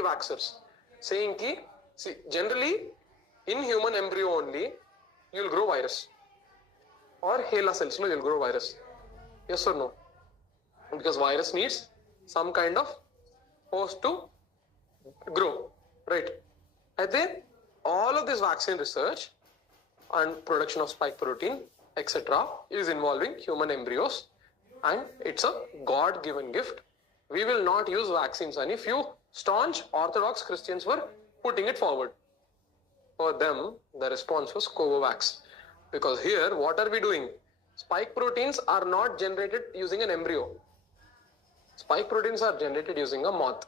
anti-vaxxers, saying ki, see, generally in human embryo only, you'll grow virus. Or HeLa cells, no, you'll grow virus. Yes or no? Because virus needs some kind of host to grow, right? And then all of this vaccine research and production of spike protein, etc., is involving human embryos, and it's a God-given gift. We will not use vaccines, and if few staunch Orthodox Christians were putting it forward. For them, the response was Covovax. Because here, what are we doing? Spike proteins are not generated using an embryo. Spike proteins are generated using a moth.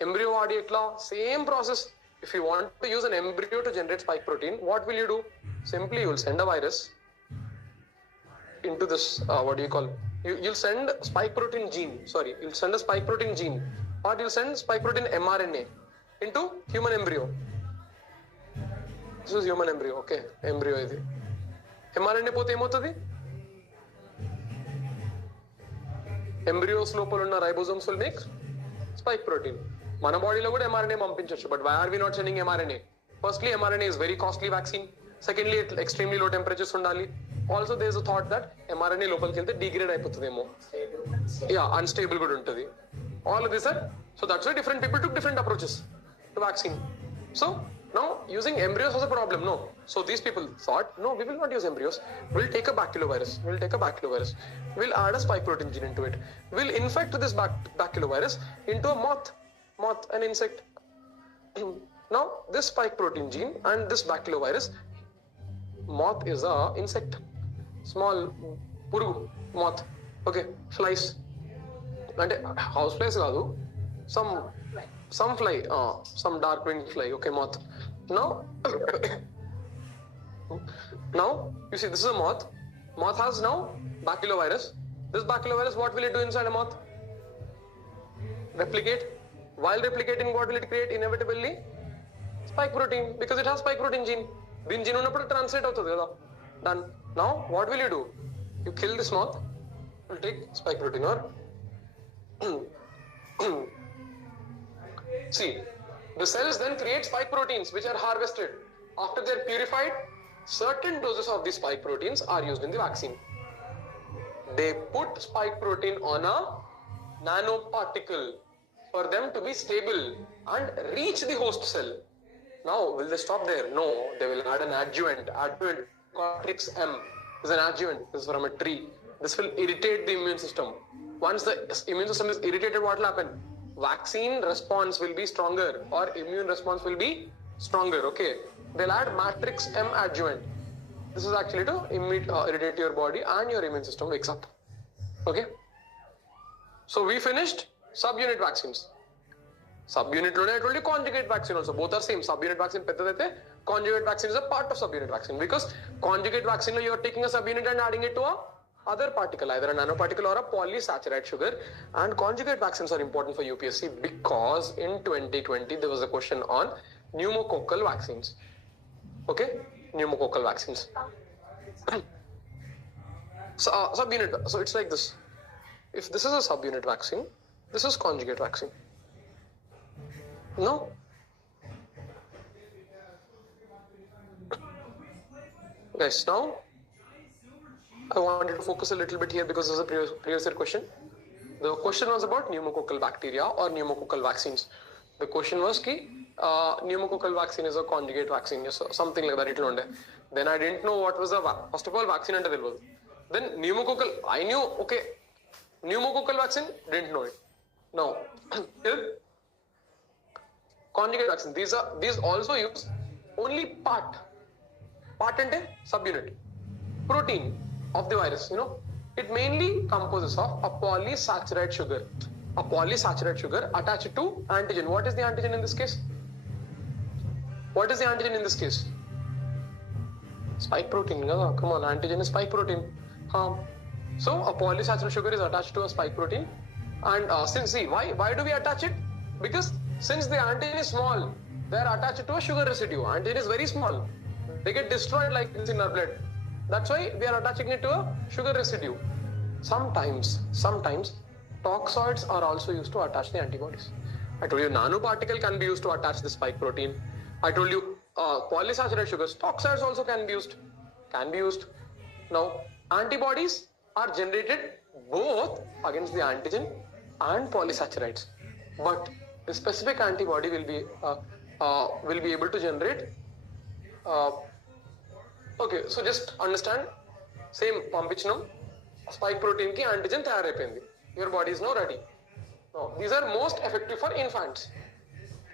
Embryo vadi etla, same process. If you want to use an embryo to generate spike protein, what will you do? Simply, you will send a virus into this, you'll send spike protein gene, you'll send a spike protein gene, or you'll send spike protein mRNA into human embryo. This is human embryo, okay, embryo idi. mRNA పోతే ఏమవుతుంది? Embryos లోపల ఉన్న ribosomes will make spike protein. మన బాడీలో కూడా mRNA పంపించవచ్చు, but why are we not sending mRNA? Firstly, mRNA is very costly vaccine. Secondly, it extremely low temperatures ఉండాలి. Also, there is a thought that mRNA లోపలికి వెళ్తే degrade అయిపోతుందేమో. Yeah, unstable కూడా ఉంటుంది. All of this are, so that's why different people took different approaches to vaccine. So now using embryos was a problem, no. So these people thought, no, we will not use embryos. We'll take a baculovirus. We'll add a spike protein gene into it. We'll infect this baculovirus into a moth, an insect. Now this spike protein gene and this baculovirus, moth is a insect, small purugu, moth, okay, flies. And house flies kaadu, some fly, some dark winged fly, okay, moth. Now you see, this is a moth. Moth has now baculovirus. This baculovirus, what will it do inside a moth? Replicate. While replicating, what will it create? Inevitably spike protein, because it has spike protein gene. Din gene unnappudu translate avutadi kada. Done. Now what will you do? You kill this moth, you will take spike protein, or see, the cells then create spike proteins which are harvested. After they are purified, certain doses of these spike proteins are used in the vaccine. They put spike protein on a nanoparticle for them to be stable and reach the host cell. Now, will they stop there? No, they will add an adjuvant. Matrix M is an adjuvant. This is from a tree. This will irritate the immune system. Once the immune system is irritated, what will happen? Vaccine response will be stronger, or immune response will be stronger, okay? They'll add matrix M adjuvant. This is actually to irritate your body and your immune system wakes up, okay? So we finished subunit vaccines. Subunit lo I told you conjugate vaccine also. Both are same. Subunit vaccine pettadaithe, conjugate vaccine is a part of subunit vaccine, because conjugate vaccine lo you are taking a subunit and adding it to a other particle, either a nanoparticle or a polysaccharide sugar. And conjugate vaccines are important for UPSC because in 2020 there was a question on pneumococcal vaccines. Okay, pneumococcal vaccines. So subunit. So it's like this. If this is a subunit vaccine, this is conjugate vaccine. No. Guys, now I wanted to focus a little bit here because this is a previous year question. The question was about pneumococcal bacteria or pneumococcal vaccines. The question was ki pneumococcal vaccine is a conjugate vaccine, yes, something like that. Then I didn't know what was the first of all vaccine ante telvadu. Then pneumococcal, I knew, okay, pneumococcal vaccine, didn't know it. Now conjugate vaccine, these also use only part ante subunit protein of the virus, it mainly composes of a polysaccharide sugar. A polysaccharide sugar attached to antigen. What is the antigen in this case? Spike protein. Come on, antigen is spike protein. So a polysaccharide sugar is attached to a spike protein. And since, see, why do we attach it? Because since the antigen is small, they are attached to a sugar residue. Antigen is very small. They get destroyed like this in our blood. That's why we are attaching it to a sugar residue. Sometimes toxoids are also used to attach the antibodies. I told you nanoparticle can be used to attach the spike protein. I told you polysaccharide sugars, toxides also can be used. Now, antibodies are generated both against the antigen and polysaccharides, but the specific antibody will be able to generate. Okay, so just understand. Same pumpichinum, spike protein ki antigen tayarayipindi. Your body is now ready. Now, these are most effective for infants,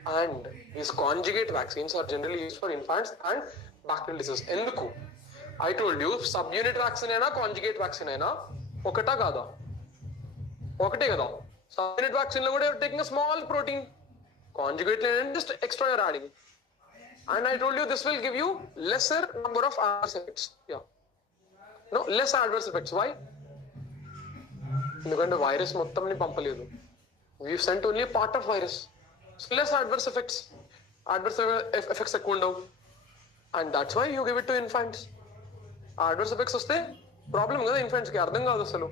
and these conjugate vaccines are generally used for infants and bacterial disease. Enduku? I told you subunit vaccine aina conjugate vaccine aina okata kada, okate kada. Subunit vaccine lo kuda you are taking a small protein, conjugate just extra you are adding, and I told you this will give you lesser number of adverse effects. Yeah, no, less adverse effects. Why? ఎందుకంటే virus మొత్తంని పంపలేదు. We sent only a part of virus, so less adverse effects ఎక్కువ ఉండవు, and that's why you give it to infants. Adverse effects వస్తే problem కదా infants కి, అర్థం కాదు అసలు.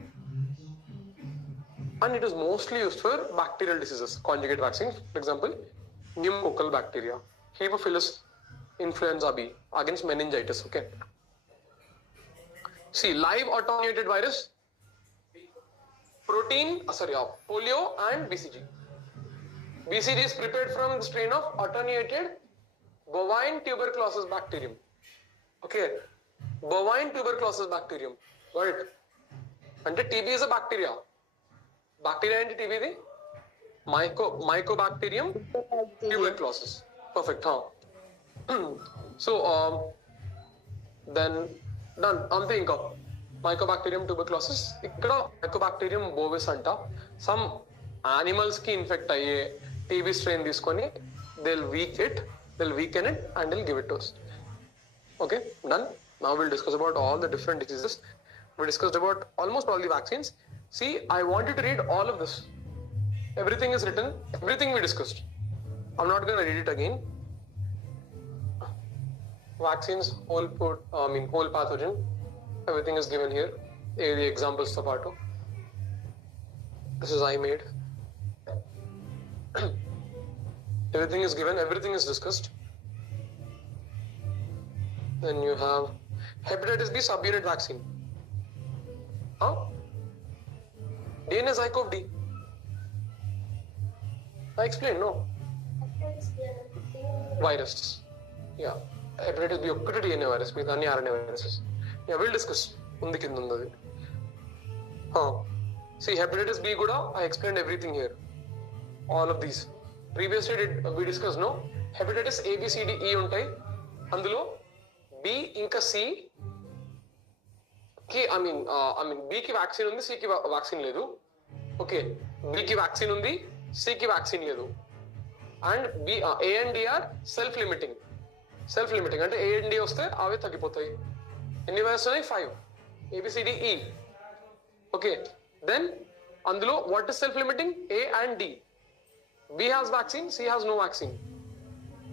And it is mostly used for bacterial diseases, conjugate vaccines. For example, pneumococcal bacteria, Haemophilus influenza B against meningitis. Okay, see, live attenuated virus, protein, polio and BCG. BCG is prepared from the strain of attenuated bovine tuberculosis bacterium. Okay, bovine tuberculosis bacterium. Got it? And TB is a bacteria. Bacteria and TB is Mycobacterium tuberculosis. Perfect, huh? So, then done. Ante inka Mycobacterium tuberculosis. Ikkada Mycobacterium bovis anta. Some animals ki infect ayye TB strain తీసుకొని they'll weaken it and they'll give it to us. Okay, done. Now we'll discuss about all the different diseases. We discussed about almost all the vaccines. See, I want you to read all of this. Everything is written. Everything we discussed. I'm not going to read it again. Vaccines, whole pathogen. Everything is given here. The examples to part. This is I made. Everything is given. Everything is discussed. Then you have hepatitis B subunit vaccine. Huh? DNA zycov D. I explained, no? Virus. Yeah. Hepatitis B okkati DNA virus, with any RNA viruses. Yeah, we'll discuss. Undi kinda undadi. See, hepatitis B kuda, I explained everything here. All of these. Previously we discussed, no? Hepatitis A, B, C, D, E ఉంటాయి. అందులో B ఇంకా C కి B కి vaccine ఉంది, C కి vaccine లేదు. Okay, B కి vaccine ఉంది, C కి వ్యాక్సిన్ లేదు. And A and D are self limiting అంటే A and D వస్తే అవే తగ్గిపోతాయి. ఎన్ని వైరస్ ఉన్నాయి? 5. ABCDE. ఓకే, దెన్ అందులో what is self limiting? A and D. B has vaccine, C has no vaccine.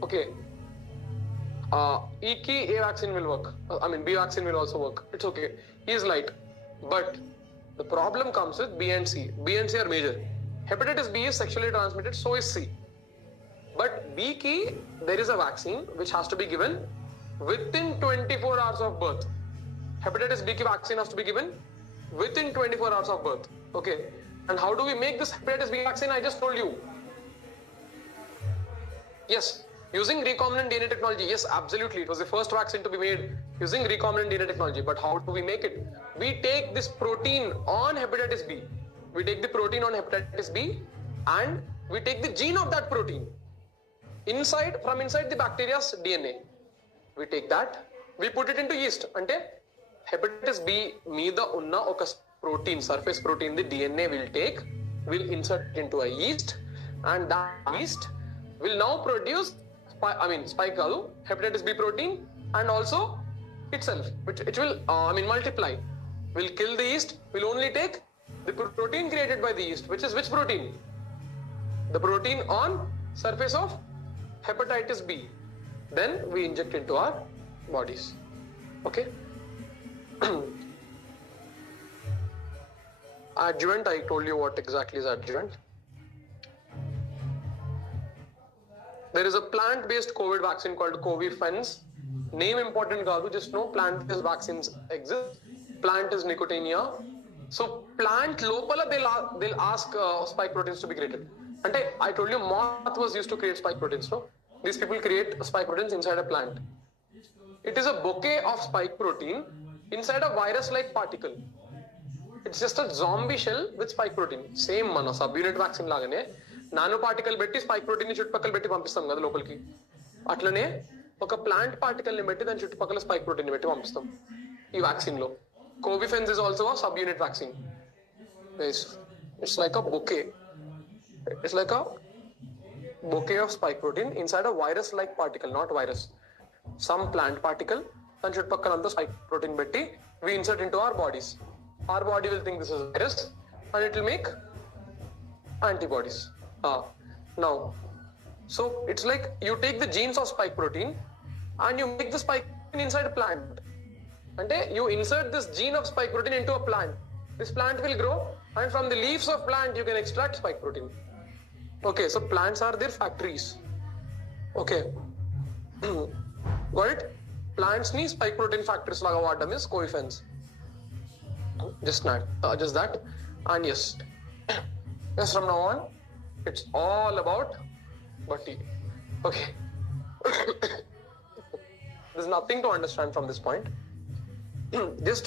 Okay, E ki A vaccine will work. B vaccine will also work. It's okay. E is light. But the problem comes with B and C. B and C are major. Hepatitis B is sexually transmitted, so is C. But B ki, there is a vaccine which has to be given within 24 hours of birth. Hepatitis B ki vaccine has to be given within 24 hours of birth. Okay. And how do we make this hepatitis B vaccine? I just told you. Yes, using recombinant DNA technology. Yes, absolutely. It was the first vaccine to be made using recombinant DNA technology. But how do we make it? We take this protein on hepatitis B. And we take the gene of that protein from inside the bacteria's DNA. We take that, we put it into yeast. Ante hepatitis B meeda unna oka protein, surface protein, the DNA will insert into a yeast, and that yeast will now produce spike kaadu, hepatitis B protein, and also itself, which it will multiply, will kill the yeast, will only take the protein created by the yeast, which is which protein? The protein on surface of hepatitis B. Then we inject into our bodies. Okay. Adjuvant, I told you what exactly is adjuvant. There is a plant-based COVID vaccine called Covifenz. Name important kaadu, just know plant-based vaccines exist. Plant is Nicotiana. So plant lopala they'll ask spike proteins to be created. And I told you moth was used to create spike proteins. No, these people create spike proteins inside a plant. It is a bouquet of spike protein inside a virus-like particle. It's just a zombie shell with spike protein. Same mana subunit vaccine lagane nano particle betti spike protein ni chuట్టుపక్కల betti పంపిస్తాం కదా లోపలికి. అట్లనే ఒక plant particle ని పెట్టి దాని చుట్టుపక్కల spike protein ని పెట్టి పంపిస్తాం ఈ వ్యాక్సిన్ లో. Covifenz is also a subunit vaccine. It's like a bouquet. It's like a bouquet of spike protein inside a virus-like particle, not virus. Some plant particle and చుట్టుపక్కలంతా spike protein betti we insert into our bodies. Our body will think this is a virus and it will make antibodies. Now, so it's like you take the genes of spike protein and you make the spike protein inside a plant. And you insert this gene of spike protein into a plant. This plant will grow and from the leaves of plant you can extract spike protein. Okay, so plants are their factories. Okay. Got it? Plants ni spike protein factories laga vaadam is Covifenz. Just that. And yes, from now on, it's all about Bhatti. Okay. There's nothing to understand from this point. Just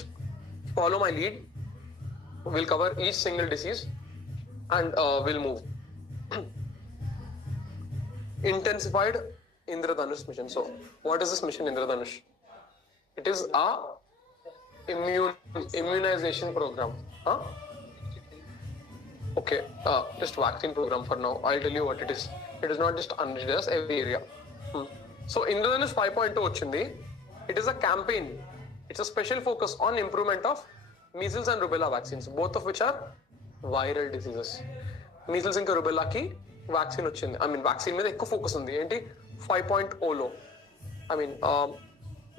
follow my lead. We'll cover each single disease and we'll move. Intensified Indradhanush mission. So, what is this mission Indradhanush? It is a immunization program. Okay, just vaccine program for now. I'll tell you what it is. It is not just Anush, every area. So Indradhanush 5.2 వచ్చింది. It is a campaign. It's a special focus on improvement of measles and rubella vaccines, both of which are viral diseases. Measles ఇంకా rubella కి vaccine వచ్చింది. I mean vaccine మీద ఎక్కువ focus ఉంది. ఏంటి 5.0 లో. I mean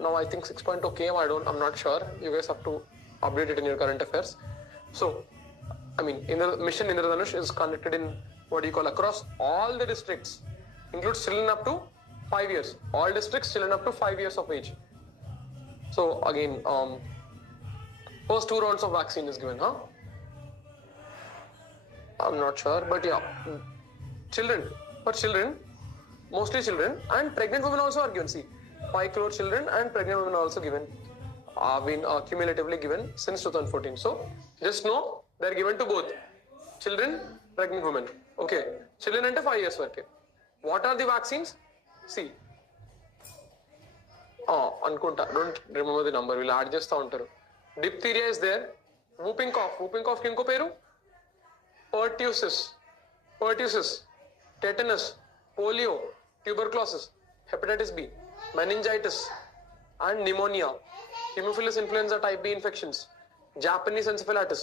now I think 6.0 came. I'm not sure. You guys have to update it in your current affairs. So, I mean, mission Indradhanush is conducted in what do you call across all the districts, includes children up to 5 years. All districts children up to 5 years of age. So again, first 2 rounds of vaccine is given, I'm not sure, but yeah, children, mostly children, and pregnant women also are given. See, 5 crore children and pregnant women are also given, been cumulatively given since 2014. So just know they're given to both children, pregnant women. Okay, children under 5 years work. What are the vaccines? See, అనుకుంటా, don't remember the number, we'll add చేస్తూ ఉంటారు. Diphtheria is there, whooping cough కి ఇంకో పేరు pertussis, tetanus, polio, tuberculosis, hepatitis B, meningitis and pneumonia, Haemophilus influenza type B infections, Japanese encephalitis,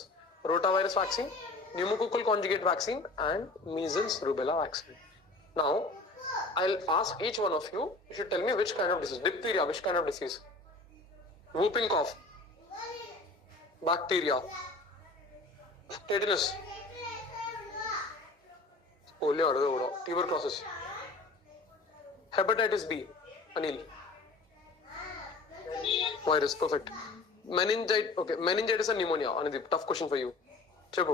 rotavirus vaccine, pneumococcal conjugate vaccine and measles rubella vaccine. Now I'll ask each one of you should tell me which kind of disease. Diphtheria, which kind of disease? Whooping cough, bacteria. Tetanus, polio, tuberculosis. Hepatitis B, Anil. Virus, perfect. Meningitis and pneumonia. Anil, tough question for you. Chepu.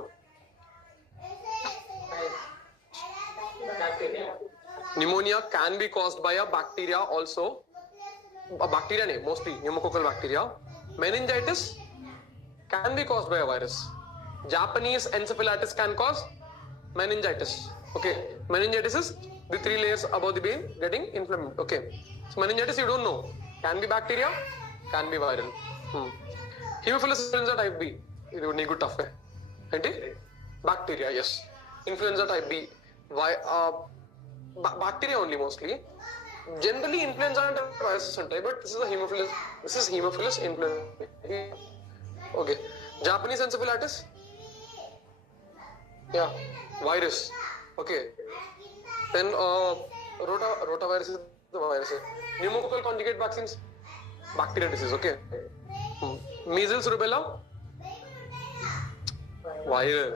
Pneumonia can be caused by a bacteria also. Mostly pneumococcal bacteria. Meningitis can be caused by a virus. Japanese encephalitis can cause meningitis. Okay, meningitis is the 3 layers above the brain getting inflamed. Okay, so meningitis you don't know. Can be bacteria, can be viral. Haemophilus influenza type B. It would need good tough. Bacteria, yes. Influenza type B. Bacteria only mostly. Generally influenza and viruses ఉంటాయి, but this is Haemophilus influenza. Okay, Japanese encephalitis, yeah, virus. Okay, then rotavirus is the virus. Pneumococcal conjugate vaccines, bacteria disease. Okay, measles rubella, viral.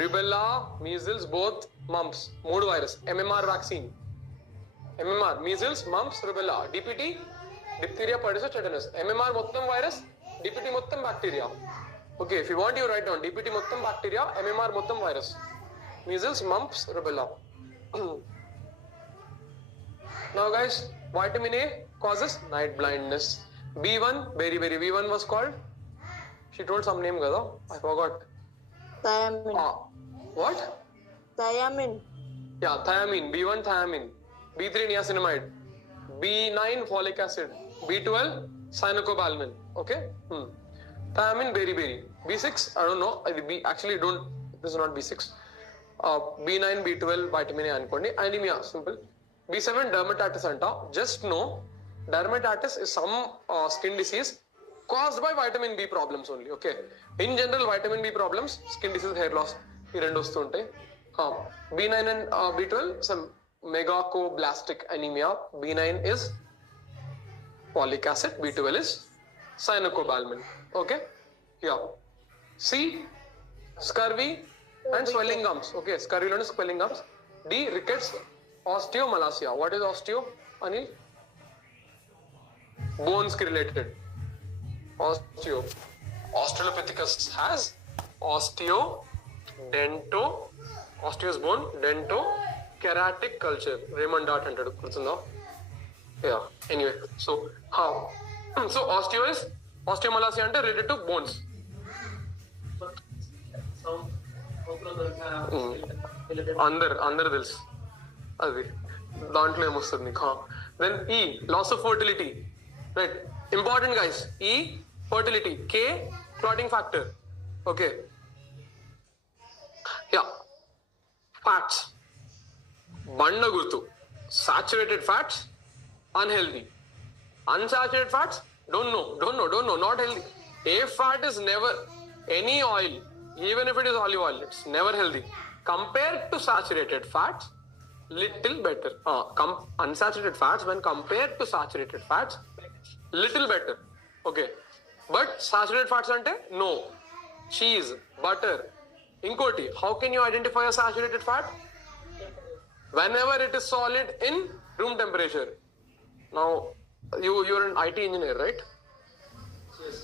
Rubella, measles, both mumps, mood virus. MMR vaccine, MMR, measles, mumps, rubella. DPT, diphtheria, pertussis, tetanus. MMR మొత్తం virus, DPT మొత్తం bacteria. Okay, if you want, you write down DPT మొత్తం bacteria, MMR మొత్తం virus. Measles, mumps, rubella. Now guys, vitamin A causes night blindness. B1, very B1 was called. She told some name, kada? I forgot. Thiamine. What? Thiamine. Yeah, thiamine. B1 thiamine. B3 niacinamide. B9 folic acid. B12 cyanocobalamin. Okay. Thiamine, very. B6, I don't know. Actually don't. This is not B6. B9, B12 vitamin A అనుకోండి. Anemia, simple. B7 dermatitis అంట. Just know dermatitis is some skin disease caused by vitamin B problems only. Okay. In general, vitamin B problems, skin disease, hair loss, ఈ రెండు వస్తూ ఉంటాయి. B9 and B12, some megacoblastic anemia. B9 is folic acid. B12 is cyanocobalamin. Okay. Yeah. C, scurvy and swelling gums. Okay. Scurvy and swelling gums. D, rickets, osteomalacia. What is osteo, Anil? Bones related. Australopithecus has osteo, dento, osteo is bone, dento, keratic culture. Raymond Dart అంటాడు గుర్తుందా? Yeah. Anyway, so osteo is osteomalacia అంటే related to bones. అందరు తెలుసు అది దాంట్లో ఏమొస్తుంది నీకు. Then E, loss of fertility. Right. Important guys. E, fertility. K, clotting factor. Okay. Yeah. Fats. Banda gurtu. Saturated fats, unhealthy. Unsaturated fats, don't know. Not healthy. A fat is never, any oil, even if it is olive oil, it's never healthy. Compared to saturated fats, little better. Unsaturated fats, when compared to saturated fats, little better. Okay. But saturated fats ante no. Cheese, butter. Inkoti, how can you identify a saturated fat? Whenever it is solid in room temperature. Now, you're an IT engineer, right? Yes.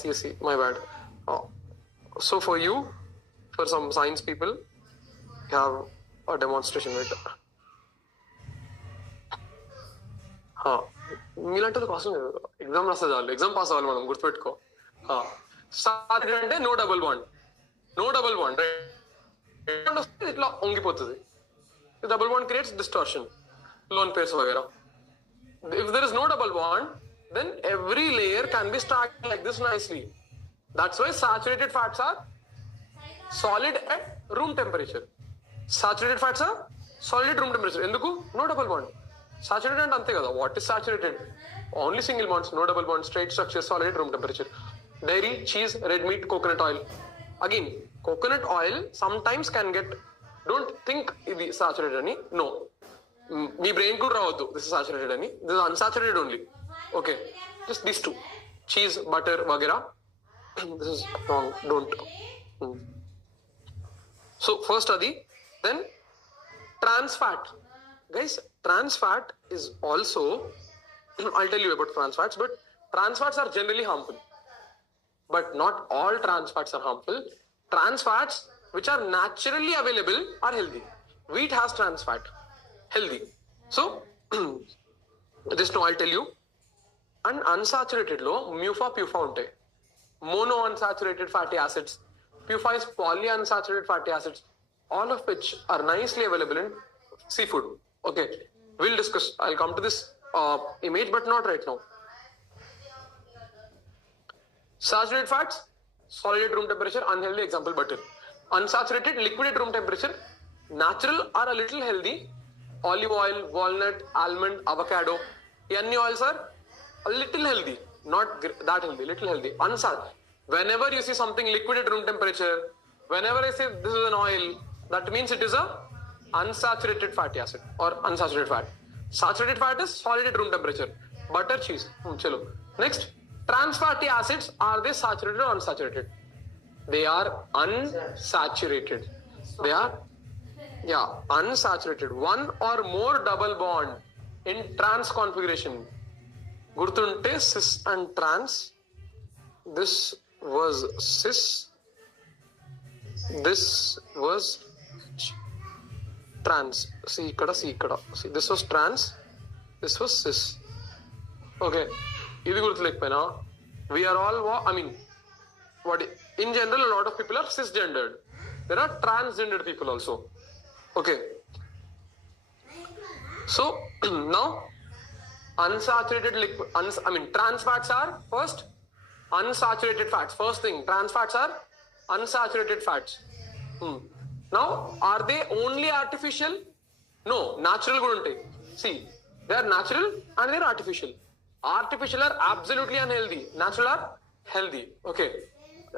CSE, my bad. So for you, for some science people, you have a demonstration with మీలాంటి కోసం exam రాస్తే చాలు, exam pass అవ్వాలి మనం, గుర్తుపెట్టుకో. Saturday అంటే no double bond right వస్తే ఇట్లా వంగిపోతుంది. Double bond creates distortion, lone pairs వగేరా. If there is no double bond, then every layer can be stacked like this nicely. That's why saturated fats are solid at room temperature. Saturated fats are solid at room temperature. Enduku? No double bond. Saturated and ante kada. What is saturated? Only single bonds, no double bonds, straight structure, solid at room temperature. Dairy, cheese, red meat, coconut oil. Again, coconut oil sometimes can get, don't think ఇది saturated అని. No. మీ brain కూడా రావద్దు this is saturated అని. This is unsaturated only. Okay, just this two, cheese, butter వగేరా. This is wrong, don't. So first అది. Then trans fat. Guys, trans fat is also, I'll tell you about trans fats, but trans fats are generally harmful. But not all trans fats are harmful. Trans fats which are naturally available are healthy. Wheat has trans fat. Healthy. So, just now I'll tell you. And unsaturated lo, MUFA, PUFA untai. Mono unsaturated fatty acids. PUFA is polyunsaturated fatty acids. All of which are nicely available in seafood. Okay, we'll discuss. I'll come to this image, but not right now. Saturated fats, solid at room temperature, unhealthy. Example, butter. Unsaturated, liquid at room temperature, natural or a little healthy. Olive oil, walnut, almond, avocado. Any oils are a little healthy, not that healthy, little healthy. Unsaturated. Whenever you see something liquid at room temperature, whenever I say this is an oil, that means it is a unsaturated fatty acid or unsaturated fat. Saturated fat is solid at room temperature. Butter, cheese. Chalo. Next, trans fatty acids, are they saturated or unsaturated? They are unsaturated. They are unsaturated. One or more double bond in trans configuration. Gurtunte cis and trans. This was cis. This was trans. See ikkada. See, this was trans. This was cis. Okay. Idi gurtulekpoyina. We are all, in general, a lot of people are cisgendered. There are transgendered people also. Okay. So now unsaturated liquid, trans fats are first unsaturated fats. First thing, trans fats are unsaturated fats. Now, are they only artificial? No, natural good untai. See, they are natural and they are artificial. Artificial are absolutely unhealthy. Natural are healthy. Okay.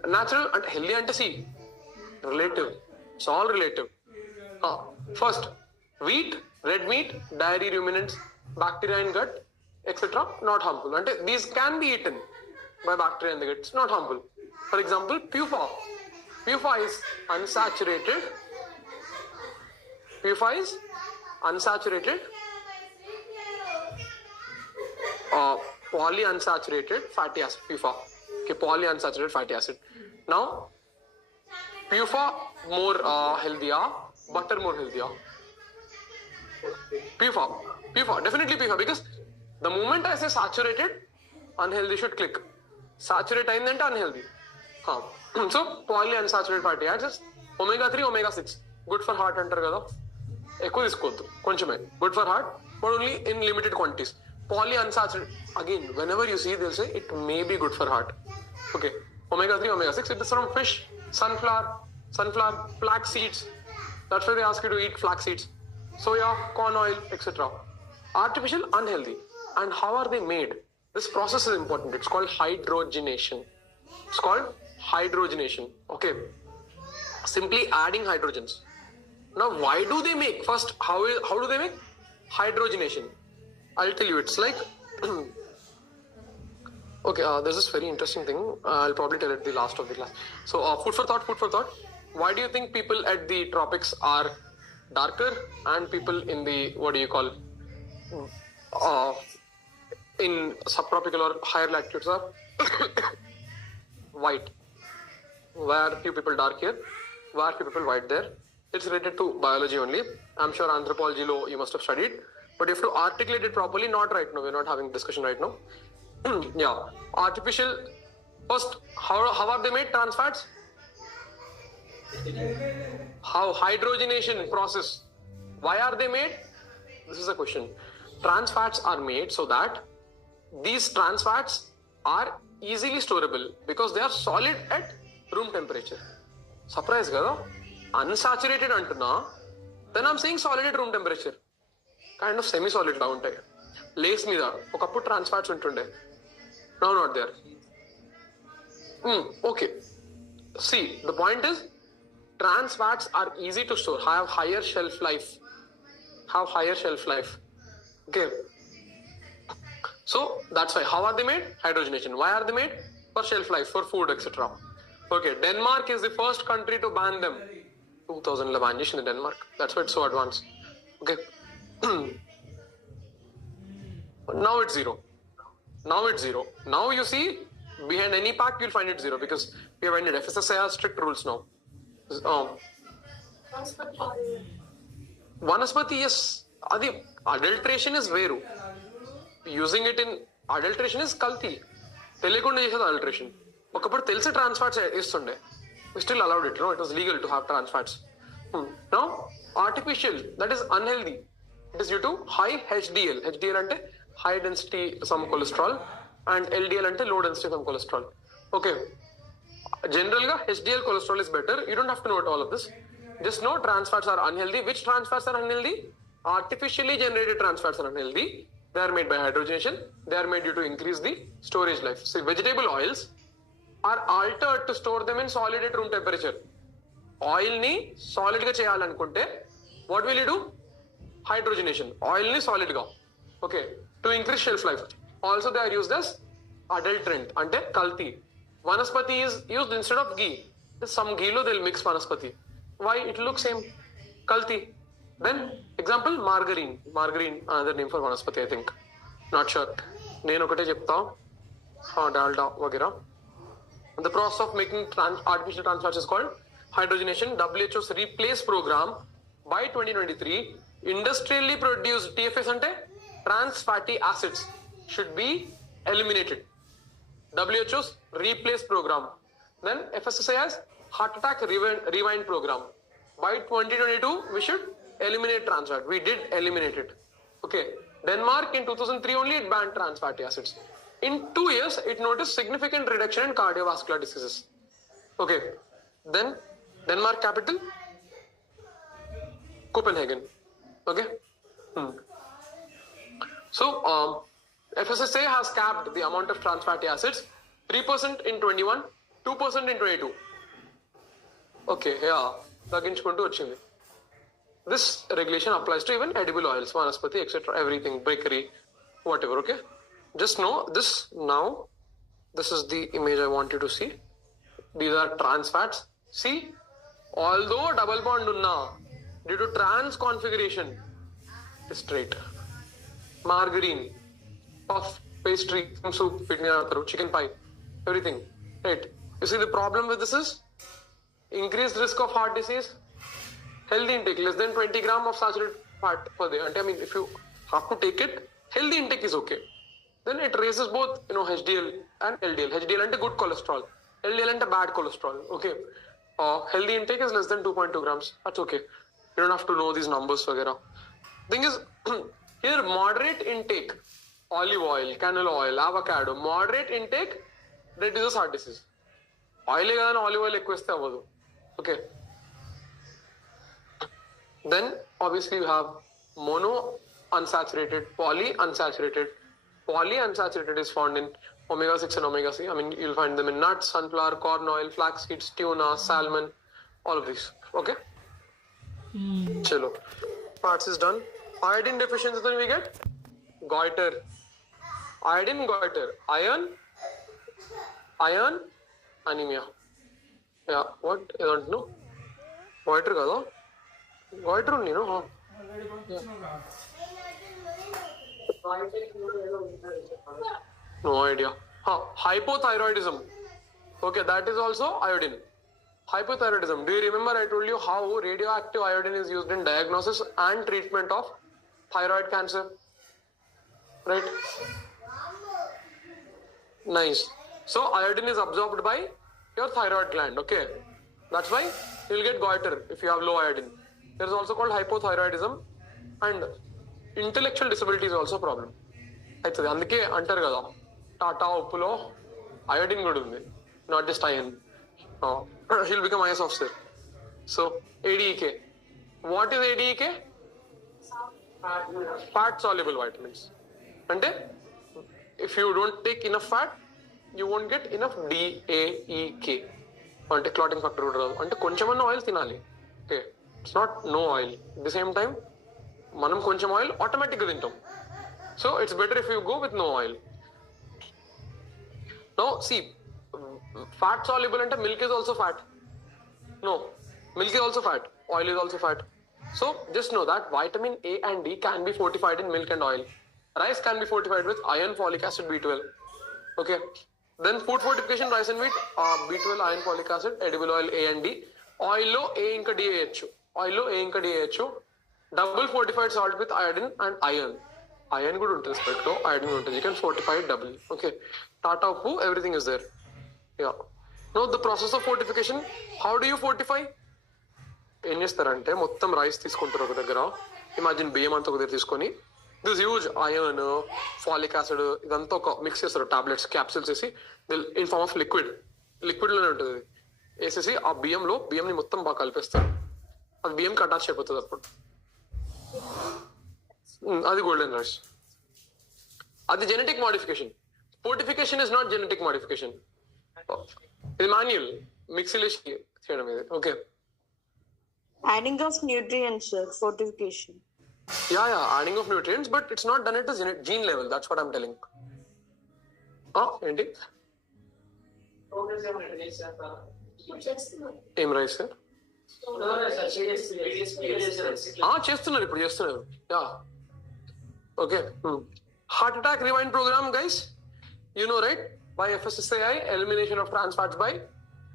Natural and healthy ante see, relative. It's all relative. First, wheat, red meat, dairy, ruminants, bacteria in gut, etc. not harmful. And these can be eaten by bacteria in the gut. It's not harmful. For example, PUFA. PUFA is unsaturated. PUFA is unsaturated polyunsaturated fatty acid. PUFA. Okay, polyunsaturated fatty acid. Now, PUFA more healthier, butter more healthier. PUFA, definitely PUFA, because the moment I say saturated, unhealthy should click. Saturate ayindante unhealthy. So polyunsaturated fatty acids, omega-3, omega-6, good for heart antaru kada. ఎక్కువ తీసుకోవద్దు, కొంచెమే. Good for heart, but only in limited quantities. Polyunsaturated, again, whenever you see, they'll say it may be good for heart. Okay, omega-3, omega-6, it is from fish, sunflower, flax seeds. That's why they ask you to eat flax seeds. Soya, corn oil, etc. Artificial, unhealthy. And how are they made? This process is important. It's called hydrogenation. Okay. Simply adding hydrogens. Now, why do they make? First, how do they make? Hydrogenation. I'll tell you. It's like... Okay, there's this very interesting thing. I'll probably tell it at the last of the class. So, food for thought. Why do you think people at the tropics are darker and people in the, in subtropical or higher latitudes are white? Why are few people dark here? Why are few people white there? It's related to biology only. I'm sure anthropology law you must have studied, but you have to articulate it properly. Not right now. We're not having discussion right now. Yeah, artificial. First, how are they made? Trans fats. How? Hydrogenation process. Why are they made? This is a question. Trans fats are made so that these trans fats are easily storable because they are solid at room temperature. Surprise kada? Unsaturated antuna, then I'm saying solid at room temperature. Kind of semi-solid la untayi. Lace meeda okappudu trans fats untunde. Now not there. Okay. See, the point is, trans fats are easy to store, have higher shelf life. Okay. So that's why. How are they made? Hydrogenation. Why are they made? For shelf life, for food, etc. Okay. Denmark is the first country to ban them. 2000 la ban chesindi Denmark. That's why it's so advanced. Okay. Now it's zero. Now you see, behind any pack you'll find it zero because we have ended. FSSAI has strict rules now. Vanaspati, yes. Adulteration is veru. Using it in adulteration is kalti. Telekunda chesed adulteration. Okappudu telsi trans fats istunde. We still allowed it. No, it was legal to have trans fats. Now, artificial, that is unhealthy. It is due to high HDL. HDL ante high density some cholesterol and LDL ante low density some cholesterol. Okay. Generally, HDL cholesterol is better. You don't have to know all of this. Just know trans fats are unhealthy. Which trans fats are unhealthy? Artificially generated trans fats are unhealthy. They are made by hydrogenation. They are made due to increase the storage life. See, vegetable oils are altered to store them in solid at room temperature. Oil ni solid ga cheyalanunte, what will you do? Hydrogenation. Oil ni solid ga. Okay. To increase shelf life. Also they are used as adulterant, ante kalti. Vanaspati is used instead of ghee. Some ghee lo they'll mix vanaspati. Why? It looks same. Kalti. Then example margarine. Margarine another name for vanaspati, I think. Not sure. నేను ఒకటే చెప్తా. Dalda వగేరా. The process of making artificial trans fats is called hydrogenation. WHO's replace program by 2023 industrially produced TFAs ante trans fatty acids should be eliminated. WHO's replace program. Then FSSAI has heart attack rewind program. By 2022 we should eliminate trans fat. We did eliminate it. Okay. Denmark in 2003 only it banned trans fatty acids. In 2 years, it noticed significant reduction in cardiovascular diseases. Okay. Then Denmark capital Copenhagen. Okay. So FSSA has capped the amount of trans fatty acids 3% in 21, 2% in 22. Okay, yeah. తగ్గించుకుంటూ వచ్చింది. This regulation applies to even edible oils, vanaspati, etc. Everything, bakery, whatever. Okay. Just know this now. This is the image I want you to see. These are trans fats. See, although double bond unna, due to trans configuration, is straight. Margarine, puff, pastry, soup, chicken pie, everything. Right. You see the problem with this is increased risk of heart disease. Healthy intake less than 20 grams of saturated fat per day. I mean, if you have to take it, healthy intake is okay. Then it raises both, HDL and LDL. HDL ante good cholesterol. LDL ante bad cholesterol. Okay. Healthy intake is less than 2.2 grams. That's okay. You don't have to know these numbers, vagera. Thing is, here moderate intake, olive oil, canola oil, avocado, moderate intake reduces heart disease. Oil and olive oil ఎక్కువస్తే అవ్వదు. Okay. Then obviously you have mono unsaturated, poly unsaturated. Poly unsaturated is found in omega-6 and omega-3. I mean, you'll find them in nuts, sunflower, corn oil, flax seeds, tuna, salmon, all of these. Okay? Chalo. Parts is done. Iodine deficiency then we get goiter. Iodine goiter. Iron, anemia. Yeah, what? I don't know. Goiter kada? Goiter only, no? Huh? Yeah. No idea. Hypothyroidism. Okay, that is also iodine. Hypothyroidism. Do you remember I told you how radioactive iodine is used in diagnosis and treatment of thyroid cancer? Right? Nice. So iodine is absorbed by your thyroid gland. Okay. That's why you'll get goiter if you have low iodine. There is also called hypothyroidism, and intellectual disability is also a problem. అవుతుంది అందుకే అంటారు కదా టాటా ఉప్పులో iodine కూడా ఉంది, not just iron. He'll become IS officer. So ADEK, what is ADEK? Fat soluble vitamins. అంటే if you don't take enough fat you won't get enough DAEK, అంటే clotting factor కూడా రాదు. అంటే కొంచెమన్నా ఆయిల్ తినాలి. Okay, it's not no oil. At the same time మనం కొంచెం oil ఆటోమేటిక్గా తింటాం. So it's better if you go with no oil. Now see, fat soluble ante milk is also fat. No, milk is also fat. Oil is also fat. So just know that vitamin A and D can be fortified in milk and oil. Rice can be fortified with iron, folic acid, B12. Okay. Then food fortification, rice and wheat, B12, iron, folic acid, edible oil, A and D. Oil lo A inka DAH. Oil lo A inka DAH. Double fortified salt with iodine and iron. Iron good ఉంటుంది SPECT, iodine ఉంటుంది. You can fortify it doubly. Okay. Tata Uppu, everything is there. Yeah. Now the process of fortification, how do you fortify? ఏం చేస్తారంటే మొత్తం rice తీసుకుంటారు ఒక దగ్గర, imagine బియ్యం అంతా ఒక దగ్గర తీసుకొని this huge iron, phallic acid ఇదంతా ఒక మిక్స్ చేస్తారు, టాబ్లెట్స్, క్యాప్సిల్స్ వేసి ఇన్ ఫార్మ్ ఆఫ్ లిక్విడ్ లోనే ఉంటుంది. వేసేసి ఆ బియ్యంని మొత్తం బాగా కలిపేస్తారు. అది బియ్యంకి అటాచ్ అయిపోతుంది. అప్పుడు అది గోల్డెన్ రైస్. అది genetic modification. Fortification is not genetic modification. ఇది మాన్యువల్ మిక్సీలో చేయడం ఇది. Okay. Adding of nutrients, fortification. Yeah, adding of nutrients, but it's not done at the gene level. That's what I'm telling. ఏంటి ఏం rice? చేస్తున్నారు ఇప్పుడు చేస్తున్నారు. Yeah okay. Heart attack rewind program guys, you know right, by FSSAI elimination of trans fats by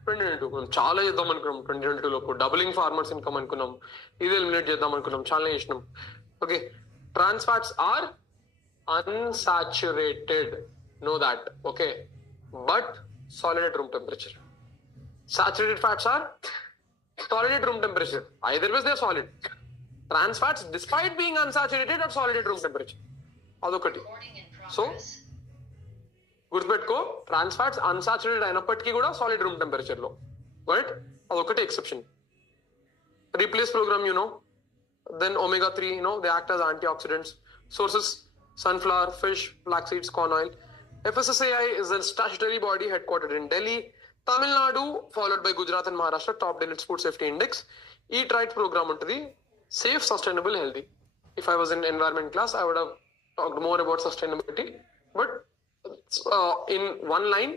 2022. మనం చాలా చేద్దాం అనుకున్నాం 2022 లోపు. డబులింగ్ ఫార్మర్స్ ఇన్కమ్ అనుకున్నాం, ఇది ఎలిమినేట్ చేద్దాం అనుకున్నాం, చాలా చేసినాం. Okay, trans fats are unsaturated, know that, okay, but solid at room temperature. Saturated fats are solid at room temperature, either way they are solid. Trans fats, despite being unsaturated, are solid at room temperature. Adokati. So గుర్తుపెట్టుకో, trans fats unsaturated అయినప్పటికీ కూడా solid room temperature లో, right? అదొకటి exception. Replace program, then omega-3, they act as antioxidants. Sources: sunflower, fish, flax seeds, corn oil. FSSAI is a statutory body headquartered in Delhi, Tamil Nadu, followed by Gujarat and Maharashtra, topped in its food safety index. Eat right program untadi, safe, sustainable, healthy. If I was in environment class, I would have talked more about sustainability, but in one line,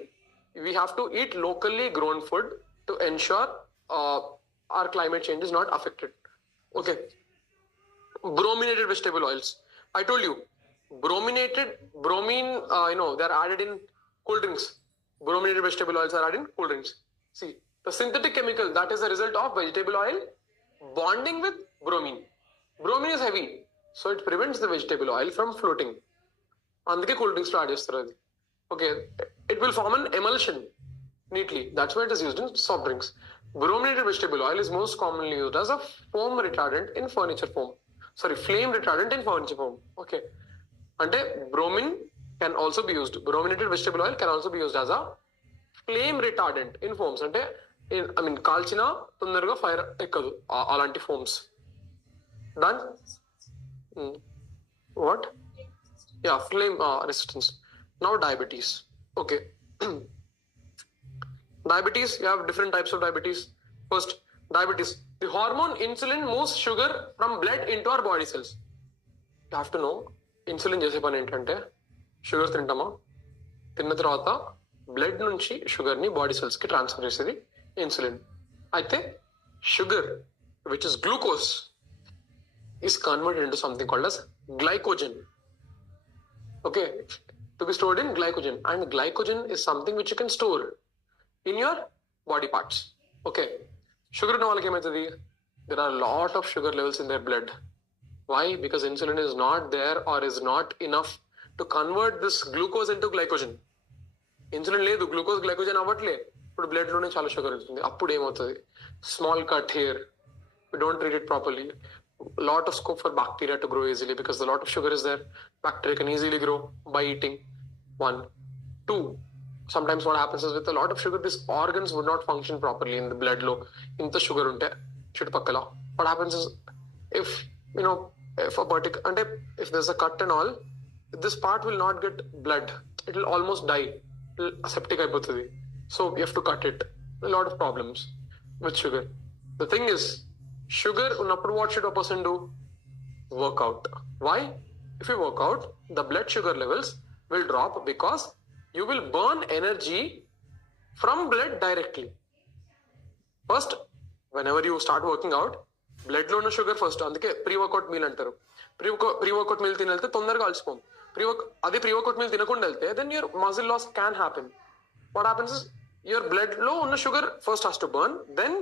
we have to eat locally grown food to ensure our climate change is not affected. Okay. Brominated vegetable oils. I told you, bromine, they're added in cold drinks. Brominated vegetable oils are added in cold drinks. See, the synthetic chemical that is a result of vegetable oil bonding with bromine. Bromine is heavy, so it prevents the vegetable oil from floating. Andike cold drinks lo add chestaru adi. Okay, it will form an emulsion neatly. That's why it is used in soft drinks. Brominated vegetable oil is most commonly used as a foam retardant in furniture foam. Flame retardant in furniture foam. Okay. Ante bromine can also be used. Brominated vegetable oil can also be used as a flame retardant in foams. Ante kalchina tondaraga fire ekkadu alanti foams. Done? What? Yeah, flame resistance. Now diabetes. Okay. Diabetes, you have different types of diabetes. First, diabetes. The hormone insulin moves sugar from blood into our body cells. You have to know, insulin చేసే పని ఏంటంటే, sugar తింటామా, తిన్న తర్వాత blood నుంచి sugar ని body cells కి transfer చేసేది insulin. అయితే sugar, which is glucose, is converted into something called as glycogen. Okay, to be stored in glycogen, and glycogen is something which you can store in your body parts. Okay, sugar no valaki emaitadi, there are a lot of sugar levels in their blood. Why? Because insulin is not there or is not enough to convert this glucose into glycogen. Insulin ledu, glucose glycogen avatle, ఇప్పుడు blood లోనే చాలా sugar ఉంటుంది. అప్పుడు ఏమవుతుంది? Small cut here, we don't treat it properly. Lot of scope for bacteria to grow easily because a lot of sugar is there. Bacteria can easily grow by eating. 1. 2. Sometimes what happens is with a lot of sugar, these organs would not function properly in the blood low. Inta sugar unte chutpakkala. What happens is if if there's a cut and all, this part will not get blood. It will almost die. Septic అయిపోతుంది. So you have to cut it. A lot of problems with sugar. The thing is, sugar unnappudu what should a person do? Work out. Why? If you work out, the blood sugar levels will drop because you will burn energy from blood directly. First, whenever you start working out, blood lo ఉన్న sugar first, అందుకే pre workout meal అంటారు. Pre workout meal తిని వెళ్తే తొందరగా అలసిపోం. అదే pre workout meal తినకుండా వెళ్తే then your muscle loss can happen. What happens is your blood లో ఉన్న sugar first has to burn, then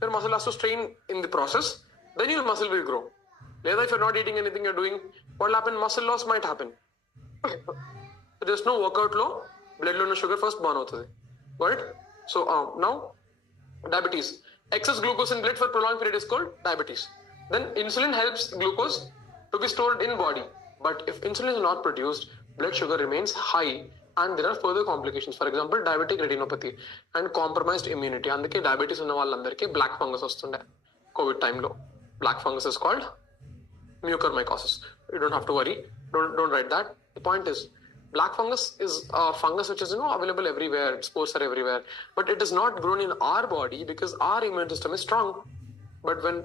your muscle has to strain in the process, then your muscle will grow. లేదా if you're not eating anything, you're doing, what will happen? Muscle loss might happen. So there's no workout లో blood లో ఉన్న sugar first burn అవుతుంది. Right? So now diabetes. Excess glucose in blood for prolonged period is called diabetes. Then insulin helps glucose to be stored in body. But if insulin is not produced, blood sugar remains high and there are further complications. For example, diabetic retinopathy and compromised immunity. అందుకే diabetes ఉన్న వాళ్ళందరికీ black fungus వస్తుండే covid టైంలో. Black fungus is called mucormycosis. You don't have to worry. Don't write that. The point is, black fungus is a fungus which is available everywhere. Spores are everywhere, but it is not grown in our body because our immune system is strong. But when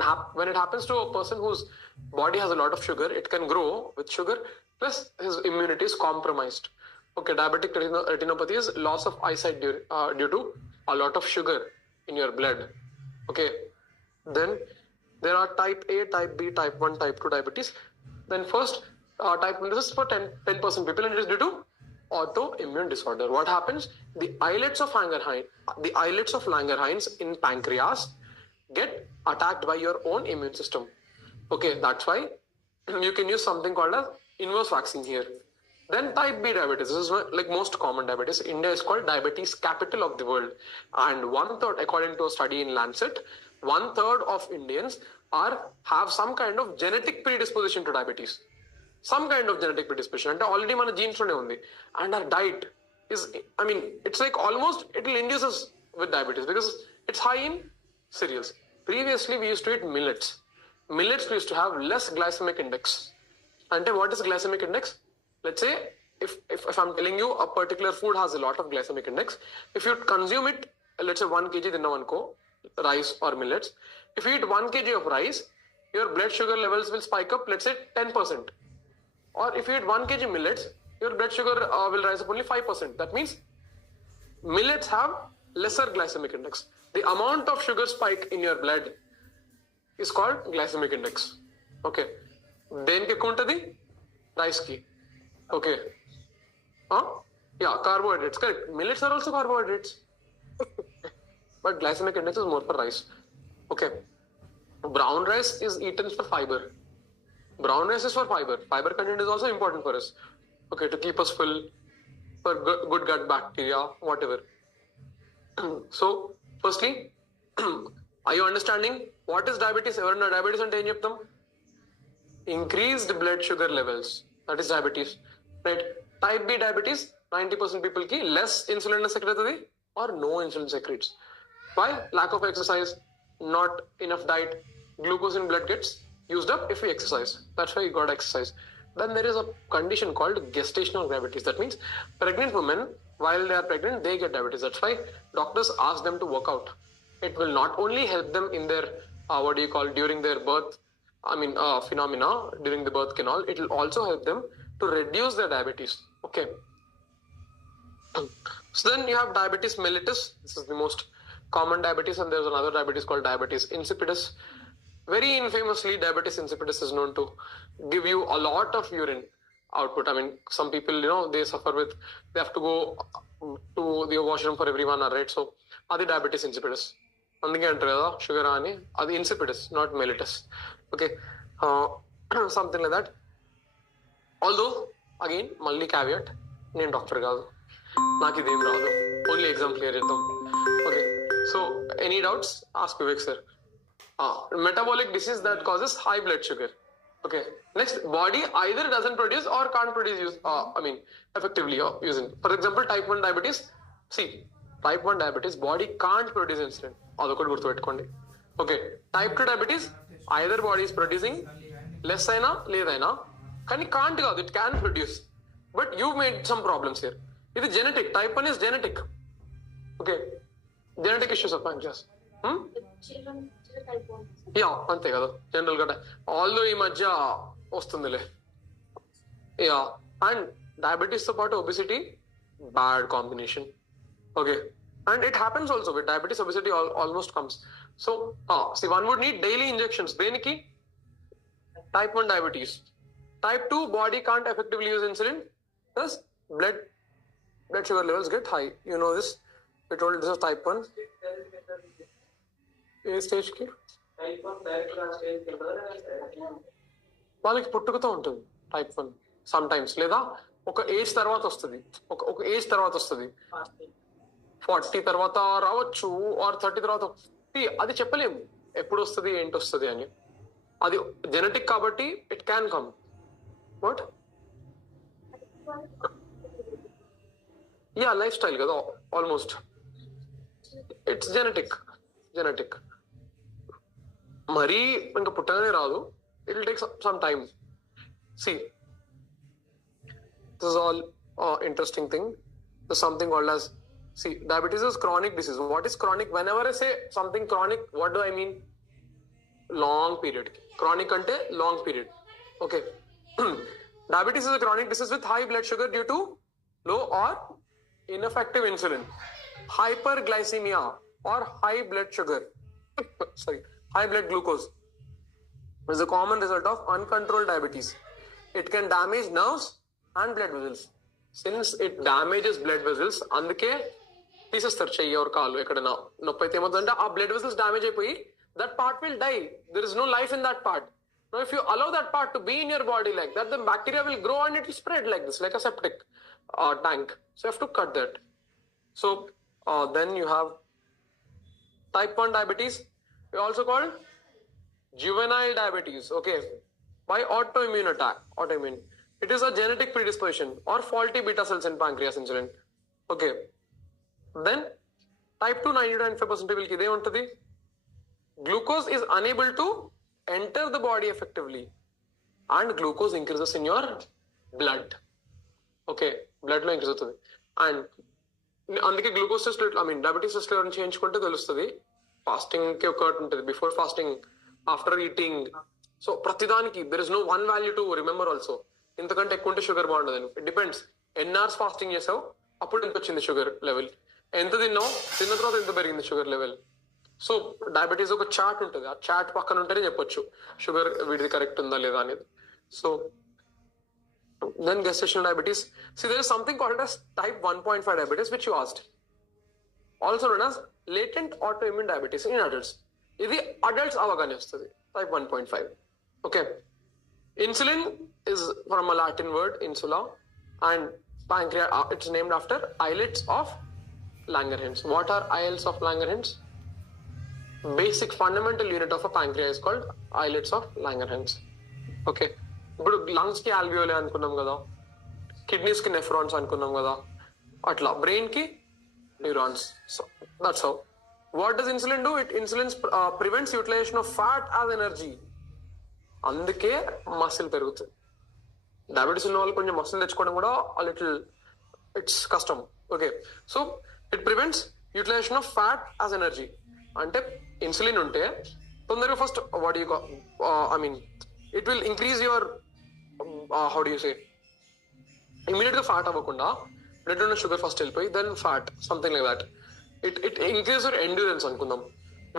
it happens to a person whose body has a lot of sugar, it can grow with sugar plus his immunity is compromised. Okay, diabetic retinopathy is loss of eyesight due to a lot of sugar in your blood. Okay, Then there are type A, type B, type 1, type 2 diabetes. Then first, type 1, this is for 10% people, and it is due to autoimmune disorder. What happens? The islets of Langerhans in pancreas get attacked by your own immune system. Okay, that's why you can use something called as inverse vaccine here. Then type B diabetes. This is like most common diabetes. India is called diabetes capital of the world, and 1/3, according to a study in Lancet, 1/3 of Indians have some kind of genetic predisposition to diabetes. Some kind of genetic predisposition. And already మన genes లోనే ఉంది. And our diet is, it's like almost, it will induce us with diabetes because it's high in cereals. Previously, we used to eat millets. Millets used to have less glycemic index. And what is glycemic index? Let's say if I'm telling you a particular food has a lot of glycemic index, if you consume it, let's say 1 kg dinnavanko, rice or millets, if you eat 1 kg of rice, your blood sugar levels will spike up, let's say 10%. Or if you eat 1 kg millets, your blood sugar will rise up only 5%. That means millets have lesser glycemic index. The amount of sugar spike in your blood is called glycemic index. Okay. దేనికి ఎక్కువ ఉంటుంది? Rice కి. Okay. Yeah, carbohydrates. Correct. Millets are also carbohydrates. But glycemic index is more for rice. Okay. Brown rice is eaten for fiber. Brown rice is for fiber. Fiber content is also important for us. Okay, to keep us full, for good gut bacteria, whatever. So, firstly, are you understanding what is diabetes? Everyone diabetes ante em cheptam? Increased blood sugar levels. That is diabetes. Right? Type B diabetes, 90% people ki less insulin secretary or no insulin secretes. Why? Lack of exercise, not enough diet, glucose in blood gets used up if we exercise. That's why you got to exercise. Then there is a condition called gestational diabetes. That means pregnant women, while they are pregnant, they get diabetes. That's why doctors ask them to work out. It will not only help them in their, during their birth, phenomena, during the birth canal, it will also help them to reduce their diabetes. Okay. So then you have diabetes mellitus. This is the most common diabetes, and there's another diabetes called diabetes insipidus. Very infamously, diabetes insipidus is known to give you a lot of urine output. Some people, they suffer with, they have to go to the washroom for every 1 hour, right? So, that's diabetes insipidus. అందుకే అంటారు కదా sugar అని, అది insipidus, not mellitus. Okay, something like that. Although again మళ్ళీ caveat, నేను doctor కాదు, నాకు ఇదేం రాదు, ఓన్లీ ఎగ్జామ్ క్లియర్ చేద్దాం. Okay, so any doubts ask Vivek sir. Metabolic disease that causes high blood sugar. Okay, next, body either doesn't produce or can't produce effectively using. For example, type 1 diabetes. See, type 1 diabetes, body can't produce insulin. అదొకటి గుర్తుపెట్టుకోండి. Okay, type 2 diabetes, either body is producing less అయినా లేదైనా, కానీ can't కాదు, it can produce, but you made some problems here. ఇది genetic. Type 1 is genetic. Okay, genetic issues of pancreas. Yeah, అంతే కదా general గా. ఆల్దో ఈ మధ్య వస్తుందిలే. యా, అండ్ డయాబెటీస్ తో పాటు obesity, bad combination. Okay, and it happens also with diabetes, obesity almost comes. So see, one would need daily injections. Deniki type 1 diabetes. Type 2, body can't effectively use insulin, thus blood sugar levels get high. You know this, we told this is type 1. A stage కి వాళ్ళకి పుట్టుకతో ఉంటుంది type 1 some times, లేదా ఒక age తర్వాత వస్తుంది, ఒక age తర్వాత వస్తుంది, 40 తర్వాత రావచ్చు, ఆర్ 30 తర్వాత. అది చెప్పలేము ఎప్పుడు వస్తుంది, ఏంటి వస్తుంది అని. అది జెనెటిక్ కాబట్టి it can come. What? Yeah, lifestyle కదా ఆల్మోస్ట్. It's genetic. మరీ ఇంకా పుట్టగానే రాదు. It will take some time. See, this is all interesting thing. There's something called as, see, diabetes is chronic disease. What is chronic? Whenever I say something chronic, what do I mean? Long period. Chronic ante long period. Okay. Diabetes is a chronic disease with high blood sugar due to low or ineffective insulin, hyperglycemia or high blood sugar. high blood glucose is a common result of uncontrolled diabetes. It can damage nerves and blood vessels. Since it damages blood vessels, అందుకే తీసేస్తారు చెయ్యి or కాలు ఎక్కడైనా నొప్పి అయితే ఏమవుతుందంటే ఆ blood vessels damage అయిపోయి that part will die. There is no life in that part. Now if you allow that part to be in your body like that, the bacteria will grow and it will spread like this, like a septic tank. So you have to cut that. So then you have type 1 diabetes. We also call juvenile diabetes. Okay, by autoimmune attack. Autoimmune. It is a genetic predisposition or faulty beta cells in pancreas insulin. Okay. Then type 2 90-95% people ki ide untadi. Glucose is unable to enter the body effectively, and glucose increases in your blood. Okay, blood lo increase అవుతుంది. And అందుకే glucose test diabetes test ఎవరైనా చేయించుకుంటే తెలుస్తుంది. Fasting కి ఒకటి ఉంటుంది, before fasting, after eating. So ప్రతిదానికి there is no one value to remember also. ఇంతకంటే ఎక్కువ ఉంటే షుగర్ బాగుండదు. ఇట్ డిపెండ్స్ ఎన్ని అవర్స్ ఫాస్టింగ్ చేసావు, అప్పుడు ఎంత వచ్చింది షుగర్ లెవెల్, ఎంత తిన్నావు, తిన్న తర్వాత ఎంత పెరిగింది షుగర్ లెవెల్. సో డయాబెటీస్ ఒక చార్ట్ ఉంటుంది, ఆ చార్ట్ పక్కన ఉంటేనే చెప్పొచ్చు షుగర్ వీడిది కరెక్ట్ ఉందా లేదా అనేది. So then gestational diabetes. See, there is something called as type 1.5 diabetes, which you asked, also known as latent autoimmune diabetes in adults. ఇది adults అవగానే వస్తుంది, type 1.5. Okay, insulin is from a Latin word insula, and pancreas, it's named after islets of Langerhans. What are islets of Langerhans? Basic fundamental unit of a pancreas is called islets of Langerhans. Okay, ఇప్పుడు lungs కి alveoli అనుకున్నాం కదా, kidneys కి nephrons అనుకున్నాం కదా, అట్లా brain కి neurons. So that's how. What does insulin do? Insulin prevents utilization of fat as energy. అందుకే మసిల్ పెరుగుతుంది. డయాబెటీస్ ఉన్న వాళ్ళు కొంచెం మసిల్ తెచ్చుకోవడం కూడా లిటిల్ ఇట్స్ కష్టం. Okay, so it prevents utilization of fat as energy. అంటే ఇన్సులిన్ ఉంటే తొందరగా first what you it will increase your how do you say, immediate గా ఫ్యాట్ అవ్వకుండా బ్లడ్ ఉన్న షుగర్ ఫస్ట్ వెళ్ళిపోయి then fat, something like that. It increase your endurance అనుకుందాం.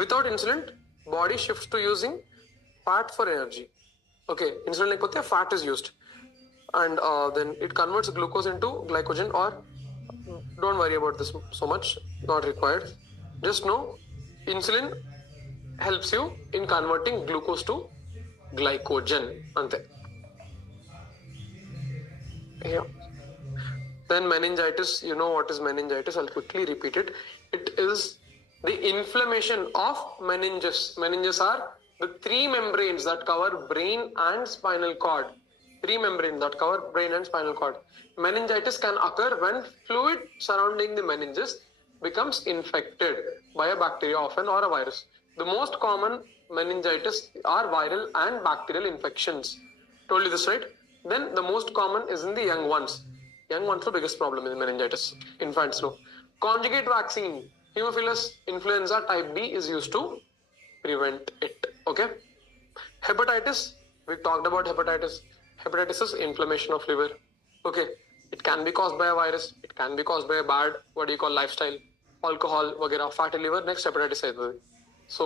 Without insulin body shifts to using fat for energy. Okay, insulin లేకపోతే fat is used, and then it converts glucose into glycogen. Or don't worry about this so much, not required. Just no insulin helps you in converting glucose to glycogen. Ante. Yeah. Then meningitis, you know what is meningitis? I'll quickly repeat it. It is the inflammation of meninges. Meninges are the three membranes that cover brain and spinal cord. Three membranes that cover brain and spinal cord. Meningitis can occur when fluid surrounding the meninges becomes infected by a bacteria often or a virus. The most common meningitis are viral and bacterial infections. Told you this, right? Then the most common is in the young ones. Young ones the biggest problem is meningitis. Infants no. Conjugate vaccine, Haemophilus influenza type B is used to prevent it. Okay. Hepatitis, we talked about hepatitis. Hepatitis is inflammation of liver. Okay. It can be caused by a virus. It can be caused by a bad, what do you call, lifestyle, alcohol, वगैरह, fatty liver. Next hepatitis है. So,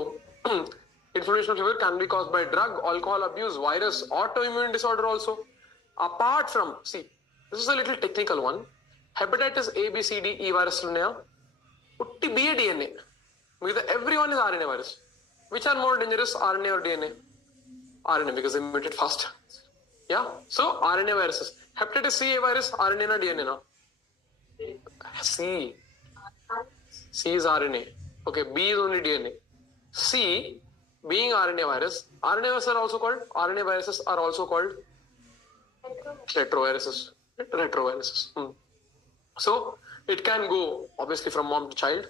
inflammation of liver can be caused by drug, alcohol abuse, virus, autoimmune disorder also. Apart from, see, this is a little technical one. Hepatitis A, B, C, D, E virus unnaya. Utti B A DNA. Everyone is RNA virus. Which are more dangerous, RNA or DNA? RNA, because they mutate fast. Yeah. So RNA viruses. Hepatitis C A virus, RNA na DNA na? C. C is RNA. Okay. B is only DNA. C, being RNA virus, RNA viruses are also called, RNA viruses are also called retroviruses. Retroviruses. So it can go obviously from mom to child.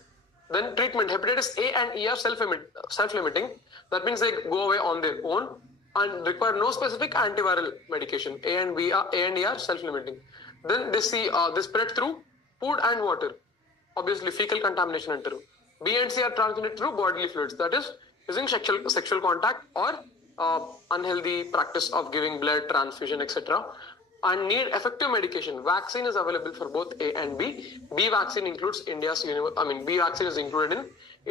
Then treatment, hepatitis A and E are self-limiting. That means they go away on their own and require no specific antiviral medication. A and E are self-limiting. Then they spread through food and water. Obviously fecal contamination antaru. B and C are transmitted through bodily fluids, that is using sexual contact or unhealthy practice of giving blood, transfusion, etc. And need effective medication. Vaccine is available for both A and B. B vaccine includes B vaccine is included in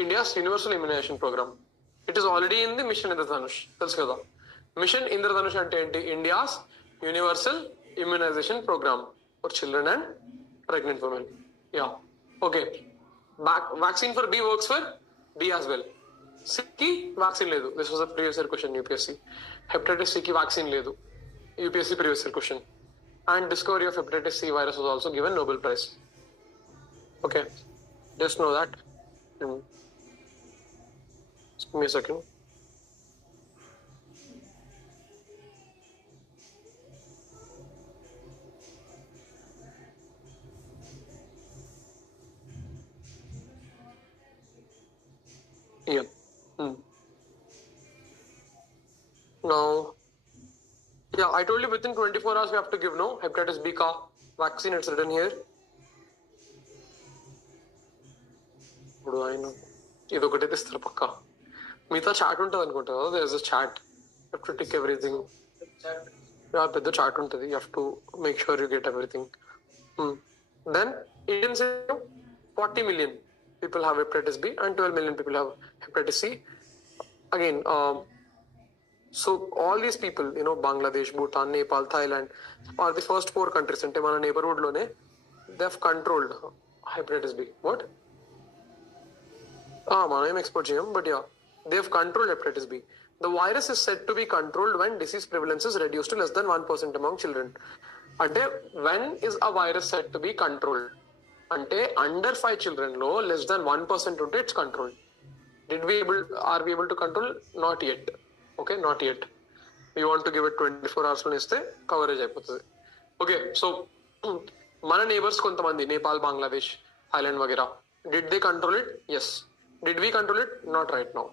India's universal immunization program. It is already in the mission Indradhanush, తెలుసు కదా. Mission Indradhanush అంటే ఏంటి? India's universal immunization programme for children and pregnant women. Yeah, okay. Vaccine for B works for B as well. సికి vaccine లేదు. This was a previous year question UPSC. Hepatitis సికి vaccine లేదు, UPSC previous year question. And discovery of hepatitis C virus was also given Nobel Prize. Okay, just know that. Just give me a second. Yeah. Now, yeah, I told you within 24 hours we have to give, no? Hepatitis B ka vaccine, it's written here. What do I know? ఇదొకటి తెస్తారు పక్క. మిగతా chat ఉంటుంది అనుకుంటా కదా. There is a chart, you have to tick everything. పెద్ద chart ఉంటుంది, you have to make sure you get everything. Then Indians 40 million people have hepatitis B and 12 million people have hepatitis C. Again, so all these people, you know, Bangladesh, Bhutan, Nepal, Thailand are the first 4 countries. Ante mana neighborhood lone they have controlled hepatitis B. What? Mana export cheyam, but yeah, they have controlled hepatitis B. The virus is said to be controlled when disease prevalence is reduced to less than 1% among children. Ante when is a virus said to be controlled? Ante under 5 children lo less than 1% unte it's controlled. Are we able to control? Not yet. Okay, not yet. We want to give it 24 hours లో ఇస్తే coverage అయిపోతుంది. Okay, so మన neighbours కొంతమంది Nepal, Bangladesh, Thailand వగేరా, did they control it? Yes. Did we control it? Not right now.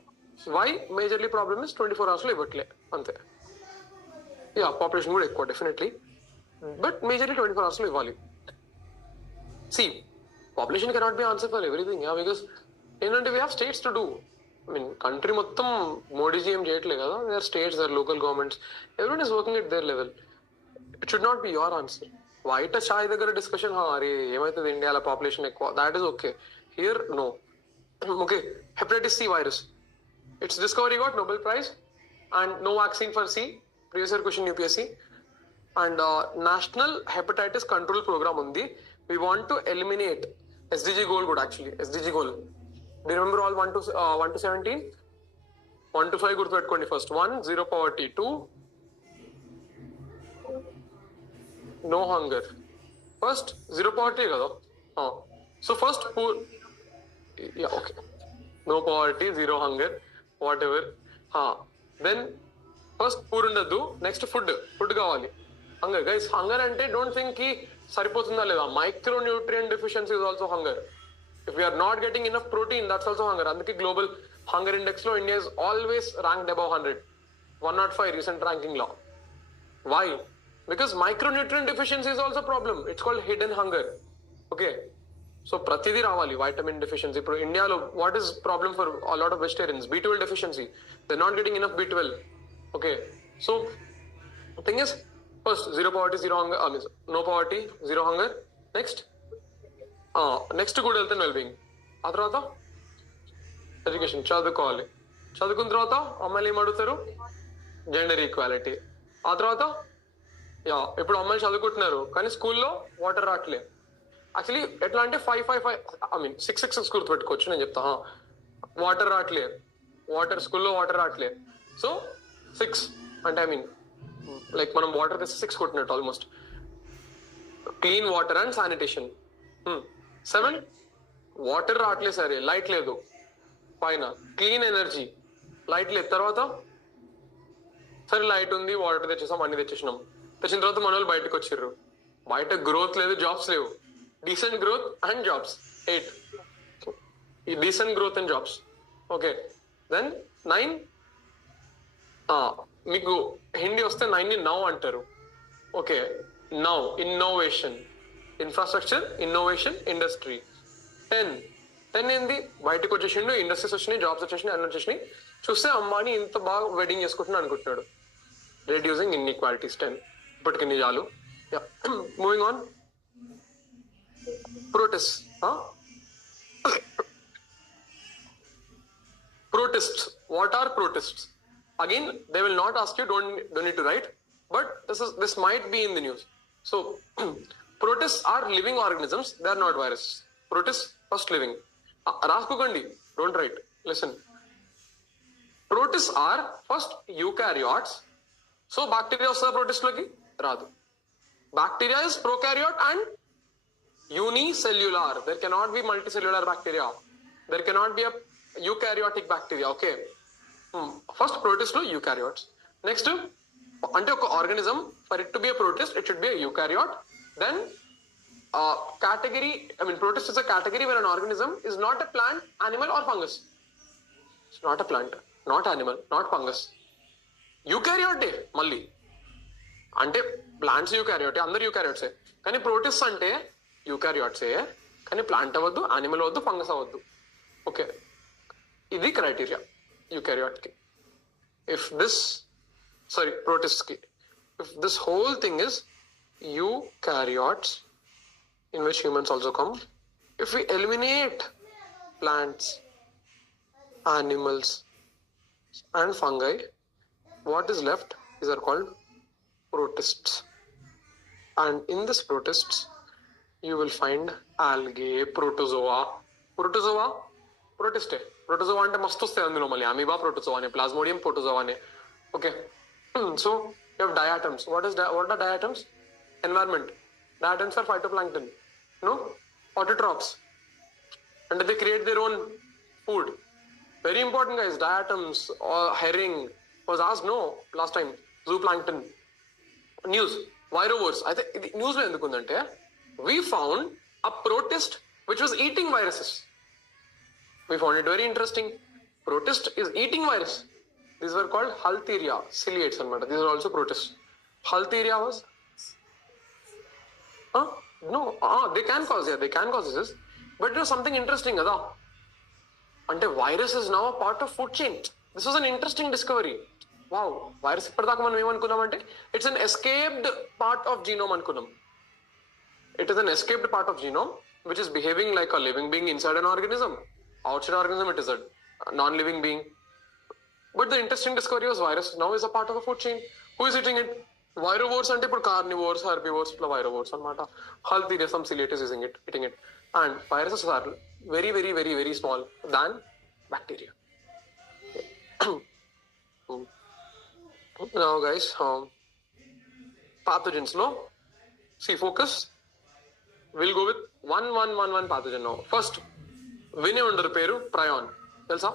Why? Majorly problem is 24 hours లో ఇవ్వట్లే, అంతే. Yeah, population కూడా ఎక్కువ డెఫినెట్లీ, బట్ మేజర్లీ 24 hours లో ఇవ్వాలి. See, population cannot be answer for everything, yeah, because ఏంటంటే we have states to do. I mean, country మొత్తం మోడీజీ ఏం చేయట్లే కదా. There are states, there are local governments. Everyone is working at their level. It should not be your answer. White చాయ్ దగ్గర discussion, అరే ఏమవుతుంది ఇండియాలో population ఎక్కువ, that is okay. Here no. Okay, hepatitis C virus, its discovery got Nobel prize and no vaccine for C, previous year question UPSC. And national hepatitis control programme ఉంది. We want to eliminate SDG goal కూడా, actually SDG goal. Do you remember all 1 to 17? 1 to 5 గుర్తుపెట్టుకోండి. First 1, 0 poverty. 2, no hunger. First 0 poverty కదా. So first poor, yeah, okay, no poverty, 0 hunger, whatever. Then first poor ఉండద్దు. Next food కావాలి. Hunger guys, hunger అంటే don't think కి సరిపోతుందా లేదా. Micro nutrient deficiency is also hunger. If we are not getting enough protein, that's also hunger. అందుకే global hunger index లో India is always ranked above 100. 105 recent ranking law. Why? Because micronutrient deficiency is also a problem. It's called hidden hunger. Okay. So pratidi ravali, vitamin deficiency. Pro India lo, what is problem for a lot of vegetarians? B12 deficiency. They're not getting enough B12. Okay. So the thing is, first 0 poverty, 0 hunger. No poverty, 0 hunger. Next good health and wellbeing. ఆ తర్వాత education, చదువుకోవాలి. చదువుకున్న తర్వాత అమ్మాయిలు ఏం అడుగుతారు? Gender equality. ఆ తర్వాత యా, ఇప్పుడు అమ్మాయిలు చదువుకుంటున్నారు కానీ స్కూల్లో వాటర్ రావట్లే. యాక్చువల్లీ ఎట్లా అంటే 5 ఐ మీన్ 6 గుర్తుపెట్టుకోవచ్చు. నేను చెప్తా, వాటర్ రావట్లే, స్కూల్లో వాటర్ రావట్లే. సో 6 అంటే ఐ మీన్ లైక్ మనం వాటర్ తెస్తే 6 కొట్టినట్టు almost. Clean water and sanitation. 7 water రావట్లేదు, సరే లైట్ లేదు పైన. క్లీన్ ఎనర్జీ, లైట్ లేదు. తర్వాత సరే లైట్ ఉంది, వాటర్ తెచ్చేసాం, అన్ని తెచ్చేసినాం. తెచ్చిన తర్వాత మన వాళ్ళు బయటకు వచ్చారు. బయట గ్రోత్ లేదు, జాబ్స్ లేవు. Decent growth and jobs 8. ఈ decent growth and jobs. Okay, then 9 మీకు హిందీ వస్తే 9 ని నౌ అంటారు. Okay, now innovation, infrastructure, innovation, industry. 10 ఏంది? బయటకు వచ్చేసిండు, ఇండస్ట్రీస్ వచ్చినాయి, జాబ్స్ వచ్చేసినాయి, అన్ని వచ్చేసినాయి. చూస్తే అంబానీ ఇంత బాగా వెడ్డింగ్ చేసుకుంటున్నా అనుకుంటున్నాడు. Reducing inequalities 10. ఇప్పటికి నిజాలు. Moving on. Protest. Protists. What are protists? Again, they will not ask you, don't need to write, but this might be in the news. So protists are living organisms, they are not viruses. Protists, first living. Raskokandi, don't write, listen. Protists are first eukaryotes. So bacteria is protist loki radu. Bacteria is prokaryote and unicellular. There cannot be multicellular bacteria. There cannot be a eukaryotic bacteria. Okay. First protist to eukaryotes. Next, ante oka organism, for it to be a protist, it should be a eukaryote. Then category, protist is a category where an organism is not a plant, animal or fungus. It's not a plant, not animal, not fungus. Eukaryote malli. అంటే plants యూకారియోటే, అందరు యూకారియోట్సే. కానీ protist అంటే యూకారియోట్సే, కానీ plant అవ్వద్దు, animal అవ్వద్దు, fungus అవ్వద్దు. Okay, ఇది criteria యూకారియోట్కి. ప్రోటిస్ట్కి if this whole thing is eukaryotes, in which humans also come, if we eliminate plants, animals and fungi, what is left is are called protists. And in this protists you will find algae, protozoa. Protist. Protozoa ante mast vastayi andulo malli amoeba protozoa ane, plasmodium protozoa ane. Okay. So you have diatoms. What are diatoms? Environment. Diatoms are phytoplankton, autotrophs, and they create their own food. Very important, guys. Diatoms or herring was asked last time. Zooplankton. News. Virovores. I think news lo endukundante we found a protist which was eating viruses. We found it very interesting. Protist is eating virus. These were called Haltheria ciliates anamata. These are also protists. Haltheria was they can cause diseases, but there was something interesting kada. Ante virus is now a part of food chain. This was an interesting discovery. Wow, virus ఇప్పటిదాకా మనం ఏమనుకున్నామంటే it's an escaped part of genome అనుకున్నాం. It is an escaped part of genome which is behaving like a living being inside an organism. Outside organism it is a non-living being. But the interesting discovery was virus now is a part of the food chain. Who is eating it? Virovores ante ఇప్పుడు carnivores, herbivores plus virovores అన్నమాట. Haltheria, some ciliate is eating it. And viruses are very, very, very, very small than bacteria. Now guys, pathogens focus. We'll go with one pathogen now. First, వినే ఉండరు పేరు prion. తెలుసా?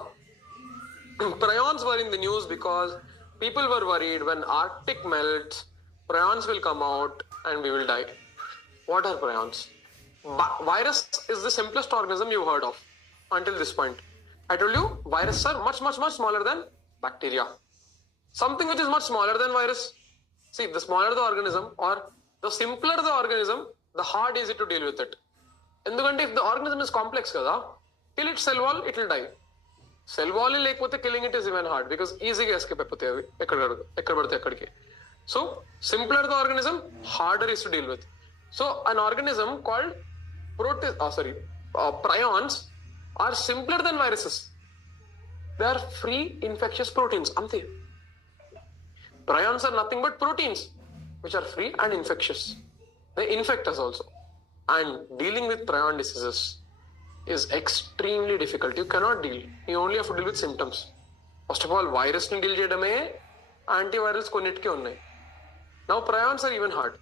Prions were in the news because people were worried when Arctic melts, prions will come out and we will die. What are prions? Virus is the simplest organism you've heard of until this point. I told you viruses are much, much, much smaller than bacteria. Something which is much smaller than virus. See, the smaller the organism or the simpler the organism, the hard is it to deal with it. ఎందుకంటే if the organism is complex కదా, kill its cell wall, it will die. Cell wall లేకపోతే killing it is even hard because ఈజీగా escape అయిపోతాయి అవి ఎక్కడ పడితే అక్కడికి. So simpler the organism, harder is to deal with. So an organism called prions are simpler than viruses. They are free infectious proteins. Ante. Prions are nothing but proteins which are free and infectious. They infect us also. And dealing with prion diseases is extremely difficult. You cannot deal. You only have to deal with symptoms. First of all, virus ni deal cheyadame, antivirals konnitke unnai. Now prions are even hard.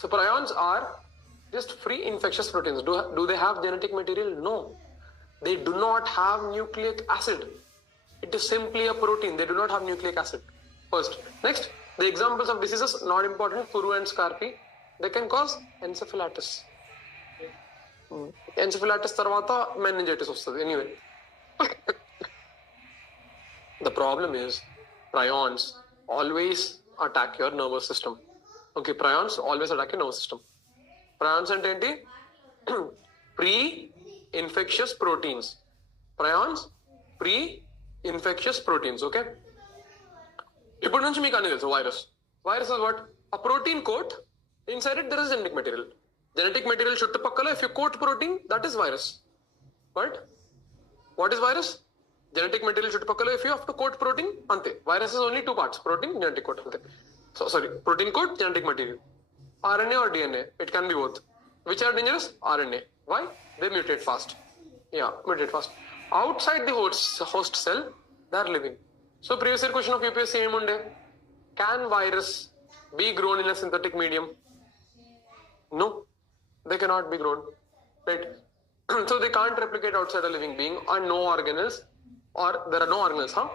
So prions are just free infectious proteins. Do they have genetic material? No. They do not have nucleic acid. It is simply a protein. They do not have nucleic acid. First. Next, the examples of diseases, not important, Kuru and Scarpi. They can cause encephalitis. Encephalitis tarvata meningitis vastadi. Anyway. The problem is prions always attack your nervous system. Okay, prions always attack your nervous system. Prions ante enti pre-infectious proteins. Prions pre-infectious proteins. Okay. ఇప్పుడు నుంచి మీకు అన్ని తెలుసు virus. Virus is what? A protein coat. Inside it there is genetic material. Genetic material చుట్టుపక్కల if you coat protein, that is virus. But what is virus? Genetic material చుట్టుపక్కల if you have to coat protein అంతే. Virus is only 2 parts, protein, genetic coat అంతే. So sorry, protein coat, genetic material. RNA or DNA, it can be both. Which are dangerous? RNA. Why? They mutate fast. Yeah, mutate fast. Outside the host cell, they are living. So previous year question of UPSC emunde, can virus be grown in a synthetic medium? No, they cannot be grown, right? So they can't replicate outside a living being, and no organelles, or there are no organelles, huh?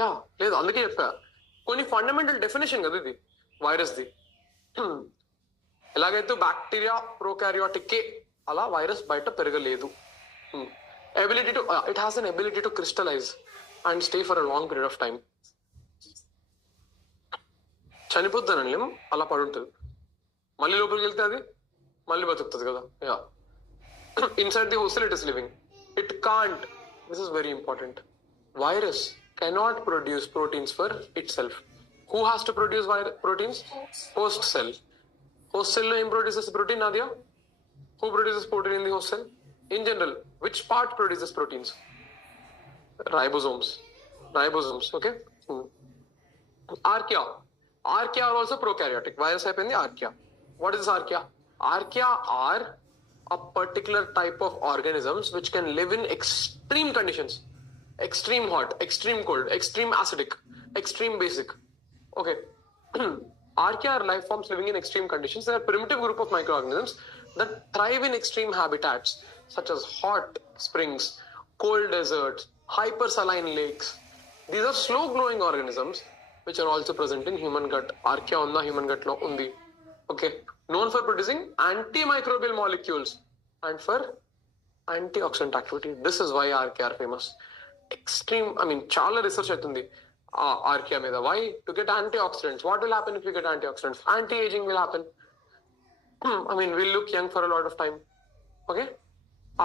Yeah, లేదు అందుకే చెప్పా, కొన్ని fundamental definition కదా ఇది వైరస్ది. ఎలాగైతే bacteria ప్రోకారియోటిక్కే అలా virus బయట పెరగలేదు. Ability to it has an ability to crystallize and stay for a long period of time. చనిపోద్దానండి అలా పడుంటుంది, మళ్ళీ లోపలికి వెళ్తే అది మళ్ళీ బతుకుతుంది కదా. Yeah, inside the hostel it is living. It can't, this is very important, virus cannot produce proteins for itself. Who has to produce proteins? Host cell. Host cell name produces protein, Nadia? Who produces protein in the host cell? In general, which part produces proteins? Ribosomes. Ribosomes, okay? Archaea. Archaea are also prokaryotic. Virus type in the archaea. What is this archaea? Archaea are a particular type of organisms which can live in extreme conditions. Extreme hot, extreme cold, extreme acidic, extreme basic. Okay. Archaea are life forms living in extreme conditions. They are a primitive group of microorganisms that thrive in extreme habitats such as hot springs, cold deserts, hypersaline lakes. These are slow growing organisms which are also present in human gut. Archaea on the human gut lo undi. Okay. Known for producing antimicrobial molecules and for antioxidant activity. This is why archaea are famous. Extreme, I mean, చాలా research అవుతుంది archaea మీద. Why? To get antioxidants. What will happen if you get antioxidants? Anti ageing will happen. I mean, we'll look young for a lot of time. Okay?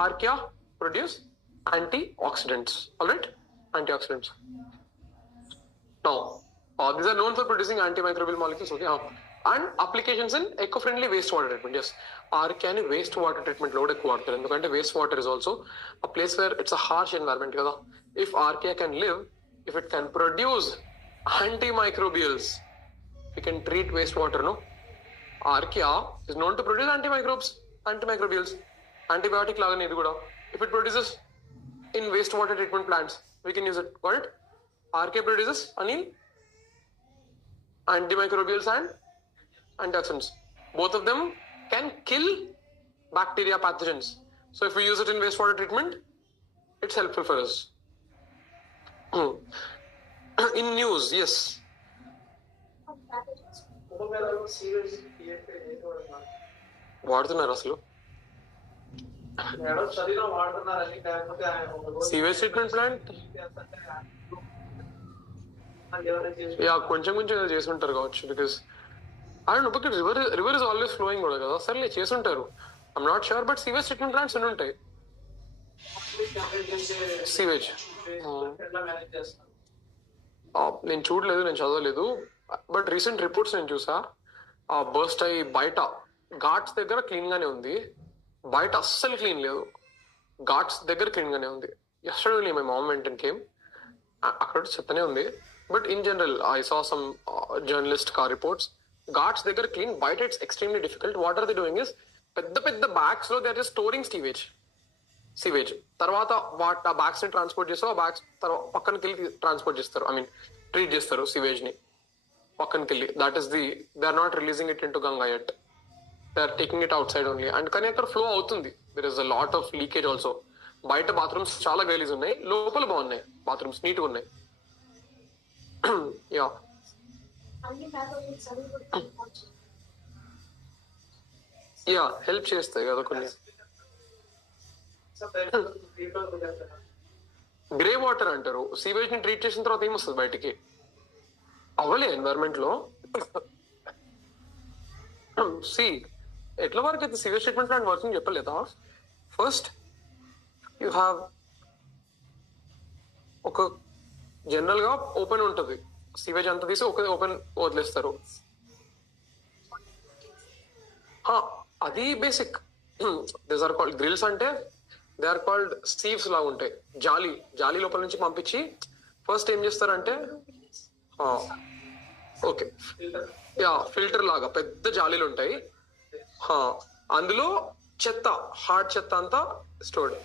Archaea produce antioxidants. Alright? Antioxidants. Now, these are known for producing antimicrobial molecules. Okay? And applications in eco-friendly wastewater treatment. Yes. Archaea ni wastewater treatment load ఎక్కువ వాడతారు. ఎందుకంటే wastewater is also a place where it's a harsh environment కదా. If archaea can live, if it can produce antimicrobials, we can treat wastewater, no? Archaea is known to produce antimicrobials, antibiotic lagane idi kuda. If it produces in wastewater treatment plants, we can use it. Got it? Archaea produces Anil antimicrobials and antioxidants. Both of them can kill bacteria pathogens. So if we use it in wastewater treatment, it's helpful for us. In news, yes. వాడుతున్నారు అసలు sewage treatment plant. Yeah, కొంచెం చేసి ఉంటారు కావచ్చు. Because I don't know, because river is always flowing కూడా కదా. సర్లే చేసుంటారు. I'm not sure, but sewage treatment plants ఉంటాయి. సీవేజ్ నేను చూడలేదు, నేను చదవలేదు, బట్ రీసెంట్ రిపోర్ట్స్ నేను చూసా. బర్స్ట్ అయ్యి బయట ఘాట్స్ దగ్గర క్లీన్ గానే ఉంది, బయట అస్సలు క్లీన్ లేదు. ఘాట్స్ దగ్గర క్లీన్ గానే ఉంది. Yesterday my mom went and came, అక్కడ చెత్తనే ఉంది. But in general I saw some journalist కా రిపోర్ట్స్. ఘాట్స్ దగ్గర క్లీన్, బయట it's extremely difficult. What are they doing is, పెద్ద పెద్ద బ్యాగ్స్ లో they are just storing sewage. తర్వాత ఆ బ్యాగ్స్ ని ట్రాన్స్పోర్ట్ చేస్తారు. ఆ బ్యాగ్స్ పక్కనకి వెళ్ళి ట్రాన్స్పోర్ట్ చేస్తారు, ఐ మీన్ ట్రీట్ చేస్తారు సీవేజ్ ని పక్కనకి వెళ్ళి. That is the, they are not releasing it in to Ganga yet, they are taking it outside only. And కానీ అక్కడ ఫ్లో అవుతుంది. There is a lot of leakage also. బయట bathrooms చాలా గలీజ్ ఉన్నాయి, లోపల బాగున్నాయి బాత్రూమ్స్, నీట్ గా ఉన్నాయి. యా, యా హెల్ప్ చేస్తాయి కదా కొన్ని. గ్రే వాటర్ అంటారు. సీవేజ్ ని ట్రీట్ చేసిన తర్వాత ఏమొస్తుంది బయటికి? అవ్వలే ఎన్వైరన్మెంట్ లో. సి ఎట్లా వరకు అయితే సీవేజ్ ట్రీట్మెంట్ ప్లాంట్ వర్కింగ్ చెప్పలేదా? ఫస్ట్ యూ హ్యావ్ ఒక జనరల్ గా ఓపెన్ ఉంటుంది, సీవేజ్ అంతా తీసి ఒక ఓపెన్ వదిలేస్తారు. అది basic. This are called grills. అంటే దే ఆర్ కాల్డ్ సీవ్స్ లాగా ఉంటాయి. జాలి లోపల నుంచి పంపించి ఫస్ట్ ఏం చేస్తారంటే ఓకే ఫిల్టర్ లాగా పెద్ద జాలీలు ఉంటాయి. అందులో చెత్త, హార్డ్ చెత్త అంతా stored.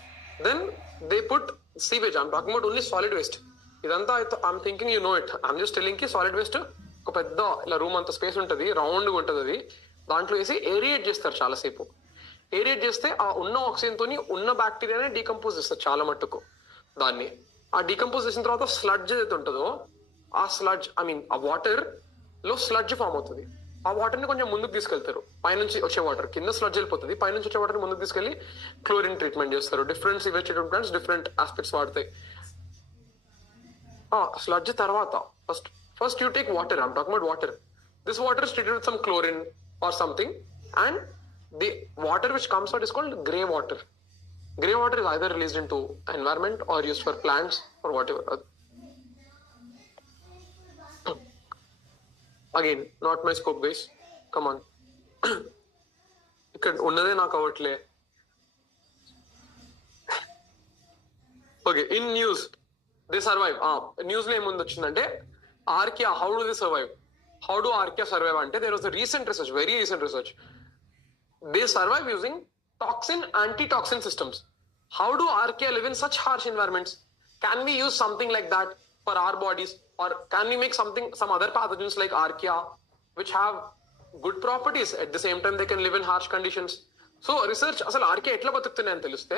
Then they put sewage. I'm talking about only solid waste. ఇదంతా I'm thinking you know it. I'm just telling కి సాలిడ్ వేస్ట్ ఒక పెద్ద ఇలా రూమ్ అంత స్పేస్ ఉంటుంది, రౌండ్గా ఉంటుంది. అది దాంట్లో వేసి ఏరియేట్ చేస్తారు చాలాసేపు. ఏరియేట్ చేస్తే ఆ ఉన్న ఆక్సిజన్ తోని ఉన్న బ్యాక్టీరియానే డీకంపోజ్ చేస్తారు చాలా మట్టుకు. దాన్ని ఆ డీకంపోజ్ చేసిన తర్వాత స్లడ్జ్ ఏదైతే ఉంటుందో ఆ స్లడ్జ్ ఆ వాటర్ లో స్లడ్జ్ ఫామ్ అవుతుంది. ఆ వాటర్ ని కొంచెం ముందుకు తీసుకెళ్తారు. పైనుంచి వచ్చే వాటర్ కింద స్లడ్జ్ వెళ్ళిపోతుంది, పైనుంచి వచ్చే వాటర్ ముందుకు తీసుకెళ్లి క్లోరిన్ ట్రీట్మెంట్ చేస్తారు. Different sewage treatment plants different aspects వాడతాయి. స్లడ్జ్ తర్వాత first you take water. I'm talking about water. This water is treated with some chlorine or something, and the water which comes out is called grey water. Grey water is either released into environment or used for plants or whatever. Again, not my scope, guys. Come on. ఇక్కడ ఉన్నదే నాకు అవట్లే. Okay, in news they survive. News లో ఏముంది వచ్చిందంటే archaea, how do they survive? How do archaea survive అంటే there was recent research, very recent research. They survive using anti-toxin systems. How do archaea live in such harsh environments? Can we use something like that for our bodies, or can we make some other pathogens like archaea which have good properties, at the same time they can live in harsh conditions? So research asalu archaea etla batukutunnayi ani teluste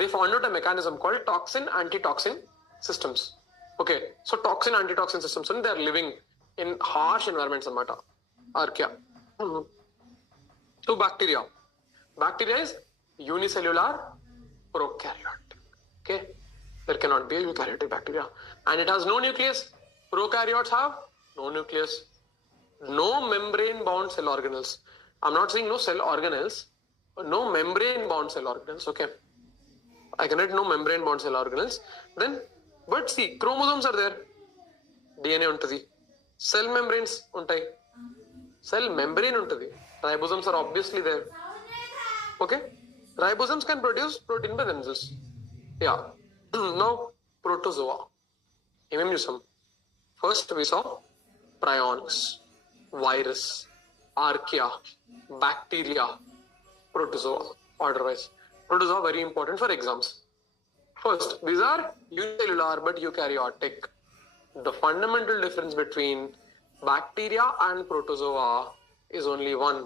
they found out a mechanism called toxin anti-toxin systems. Okay, so toxin anti-toxin systems, and they are living in harsh environments anamata archaea. So bacteria is unicellular prokaryote. Okay, there cannot be a eukaryotic bacteria, and it has no nucleus. Prokaryotes have no nucleus, no membrane bound cell organelles. I'm not saying no cell organelles, but no membrane bound cell organelles. Okay, I can write no membrane bound cell organelles. Then but see, chromosomes are there, DNA untadi, cell membranes untai, cell membrane untadi, ribosomes are obviously there. Okay, ribosomes can produce protein by themselves. Yeah. Now protozoa. First we saw prions, virus, archaea, bacteria, protozoa. Order-wise, protozoa very important for exams. First, these are unicellular but eukaryotic. The fundamental difference between bacteria and protozoa is only one.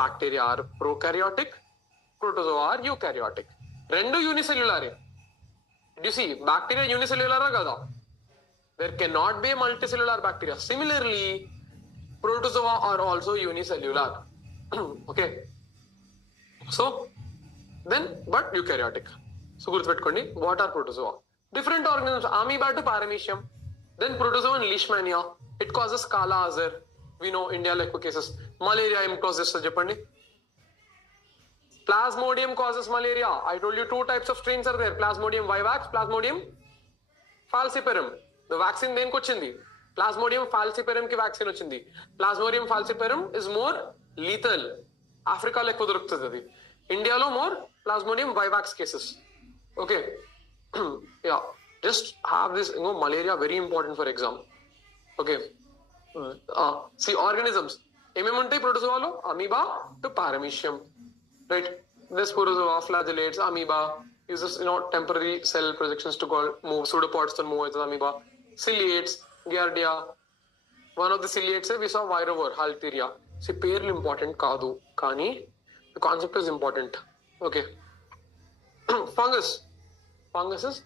Bacteria are prokaryotic, protozoa are eukaryotic. Rendu unicellular. Do you see, bacteria unicellular kada? There cannot be a multicellular bacteria. Similarly, protozoa are also unicellular. Okay, so then but eukaryotic. So gurtupettukondi, what are protozoa? Different organisms, amoeba to paramecium. Then protozoa and leishmania, it causes kala azar. We know India like cases. Malaria causes Japandi. Plasmodium causes malaria. I told you 2 types of strains are there. Plasmodium vivax, Plasmodium falciparum. The vaccine then kochindi. Plasmodium falciparum ki vaccine ochindi. Plasmodium falciparum is more lethal. Africa like kuduruktadi. India lo more Plasmodium vivax cases. Okay. Yeah. Just have this, malaria very important for exam. Okay. See, organisms. Protozoa, amoeba to paramecium. Right? This protozoa, flagellates, amoeba, uses temporary cell projections to move pseudopods to move with amoeba. Ciliates, Giardia. One of the ciliates we saw virovore, Halteria. See, pair important kadu. Kani, the concept is important. Okay. Fungus. Fungus is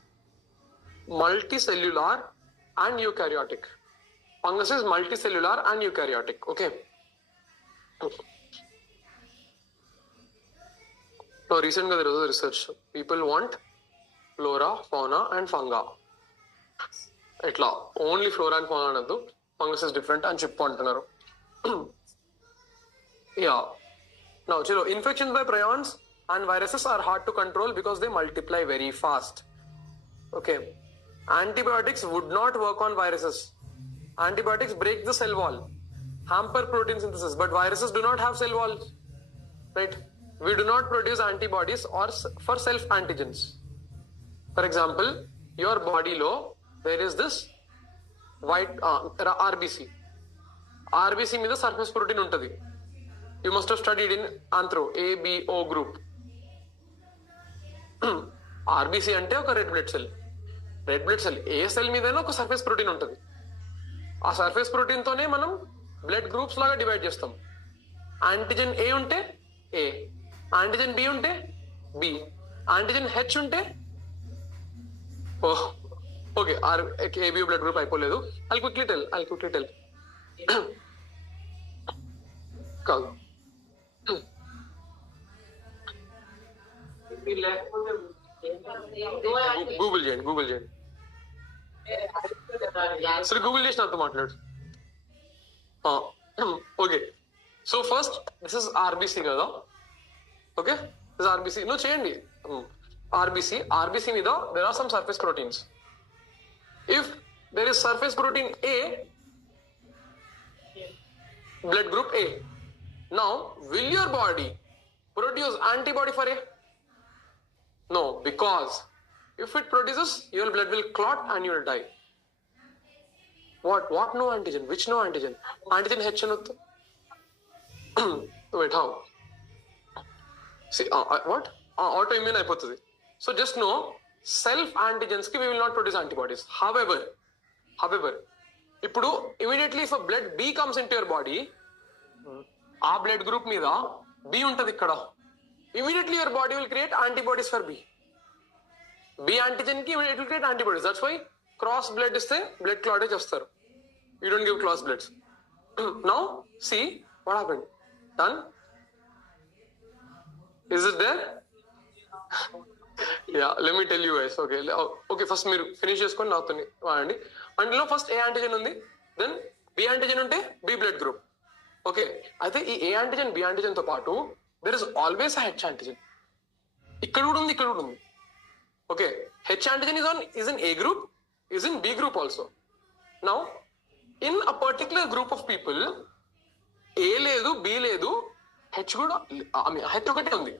multicellular and eukaryotic. Fungus is multicellular and eukaryotic. Okay. Now recently there was a research. People want flora, fauna and fungi. Etla only flora and fauna anadu. Fungus is different and chip antunaru. Yeah. Now chalo, infections by prions and viruses are hard to control because they multiply very fast. Okay. Antibiotics would not work on viruses. Antibiotics break the cell wall, hamper protein synthesis, but viruses do not have cell walls, right? we do not produce antibodies or for self antigens. For example, your body low, there is this white RBC. RBC మీద surface protein ఉంటుంది. You must have studied in anthro, ABO group. RBC అంటే ఒక red blood cell. Red blood cell ఏ cell మీదైనా ఒక surface protein ఉంటుంది. ఆ surface protein తోనే మనం బ్లడ్ గ్రూప్స్ లాగా డివైడ్ చేస్తాం. యాంటిజెన్ ఏ ఉంటే ఏ, యాంటిజెన్ బి ఉంటే బి, యాంటిజెన్ హెచ్ ఉంటే ఓకే ఏబిఓ బ్లడ్ గ్రూప్ అయిపోలేదు. ఐల్ క్విక్లీ టెల్ కాదు. గూగుల్ చేయండి సరే, గూగుల్ చేసి నాతో మాట్లాడు. Okay, so first this is RBC కదా. ఓకే, దిస్ ఆర్బిసి నువ్వు చేయండి. ఆర్బిసి మీద there are some surface proteins. If there is surface protein A, blood group A, now will your body produce antibody for A? No, because if it produces, your blood will clot and you will die. What no antigen? Which no antigen? Antigen H anottu. Wait, how? See, what? Autoimmune అయిపోతుంది. So just know, self antigens ki we will not produce antibodies. However, ఇప్పుడు immediately if a blood B comes into your body, ఆ blood group మీద B ఉంటది ఇక్కడ. Immediately your body will create antibodies for B. B antigen ki it will create antibodies. That's why cross blood ఇస్తే blood clottage వస్తారు. You don't give cross bloods. Now see what happened. Done? Is it there? Yeah, let me tell you guys. Okay, first మీరు finish చేసుకొని నాతో వాడండి. అందులో first ఏ antigen ఉంది, then B antigen ఉంటే B blood group. Okay, అయితే ఈ ఏ antigen B antigen తో పాటు there is always H antigen. ఇక్కడ కూడా ఉంది. Okay, H antigen is in A group, is in B group also. Now in a particular group of people, A లేదు, B లేదు, H కూడా హెచ్ ఒకటే ఉంది.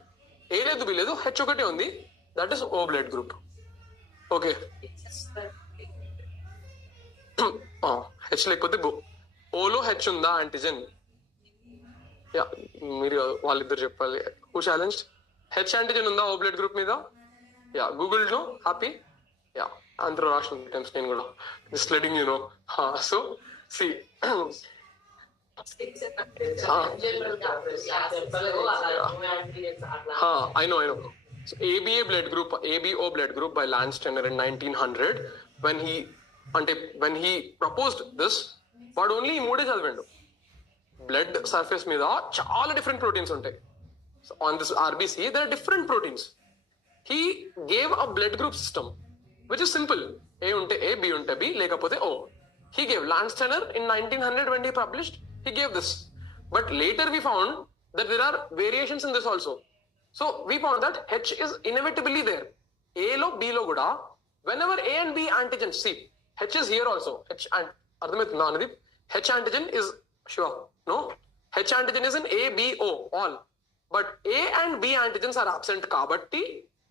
ఏ లేదు, బి లేదు, హెచ్ ఒకటే ఉంది. That is O blood group. Okay, H లేకపోతే ఓలో హెచ్ ఉందా యాంటిజెన్? యా, మీరు వాళ్ళిద్దరు చెప్పాలి. Who challenge? హెచ్ యాంటిజెన్ ఉందా ఓ బ్లడ్ గ్రూప్ మీద? Yeah, Google no. Happy? Yeah, అందరూ రాసిన టైమ్స్ నేను కూడా just letting you know. So see I know. So ABO blood group by Landsteiner in 1900, when he proposed this, వాడు only ఈ మూడే చదివాడు. బ్లడ్ సర్ఫేస్ మీద చాలా డిఫరెంట్ ప్రోటీన్స్ ఉంటాయి. On this RBC there are different proteins. He gave a blood group system which is simple. A ఉంటే A, B ఉంటే B, లేకపోతే ఓ. He gave Landsteiner in 1900 when he published, he gave this. But later we found that there are variations in this also. So we found that H is inevitably there. A lo B lo kuda, whenever A and B antigens, see, H is here also. Ardhamaitunda Anudip? H antigen is, sure, no? H antigen is in A, B, O, all. But A and B antigens are absent kabatti,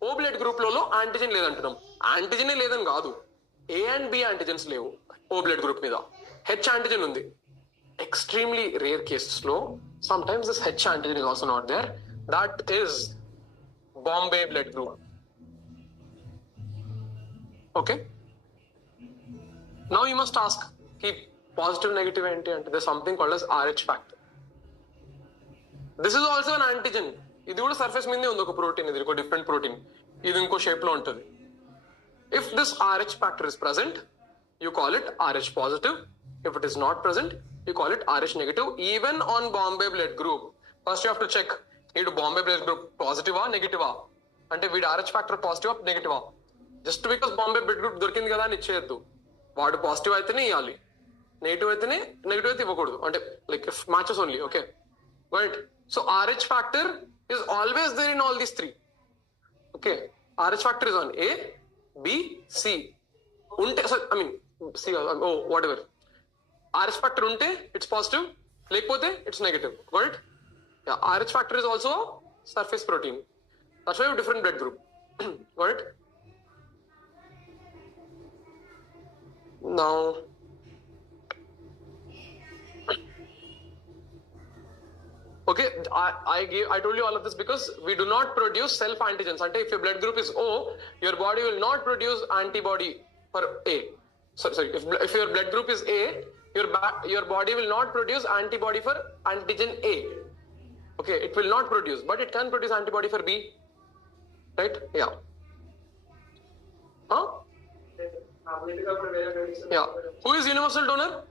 O blood group lo antigen ledantunam. Antigen ledan kaadu. A and B antigens levu O blood group మీద. H antigen ఉంది. Extremely rare cases లో sometimes this H antigen is also not there. That is Bombay blood group. Okay, now you must ask, keep positive negative ఏంటి అంటే there's something called as RH factor. This is also an antigen. ఇది కూడా surface మీదే ఉంది ఒక protein. ఇది ఒక different protein. ఇది ఇంకో షేప్ లో ఉంటుంది. If this RH factor is present, you call it RH positive. If it is not present, you call it RH negative. Even on Bombay blood group, first you have to check, is Bombay blood group positive or negative? అంటే వీడు RH factor positive or negative? Just because Bombay blood group దొరికింది కదా అని ఇచ్చేయద్దు. వాడు positive అయితేనే ఇవ్వాలి, negative అయితేనే, negative అయితే ఇవ్వకూడదు. అంటే like if matches only. Okay, right. So RH factor is always there in all these three. Okay, RH factor is on A, B, C. ఉంటే C, whatever. RH factor ఉంటే it's positive, లేకపోతే it's negative. Got it? Yeah, RH factor is also surface protein. That's why you have different blood group. Got it? Now, okay, I told you all of this because we do not produce self antigens. And if your blood group is O, your body will not produce antibody for A. Sorry. If your blood group is A, your body will not produce antibody for antigen A. Okay, it will not produce, but it can produce antibody for B. Right? Yeah. Huh? Yeah. Who is universal donor?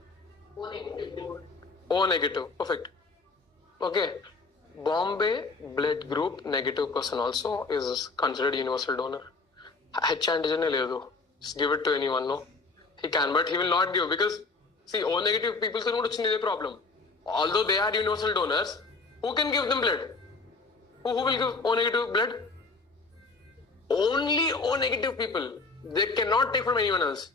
O negative. Perfect. Okay. Bombay blood group negative person also is considered universal donor. H antigen ledu. Just give it to anyone, no? He can, but he will not give because see, O negative people can not a problem. Although they are universal donors, who can give them blood? Who will give O negative blood? Only O negative people. They cannot take from anyone else.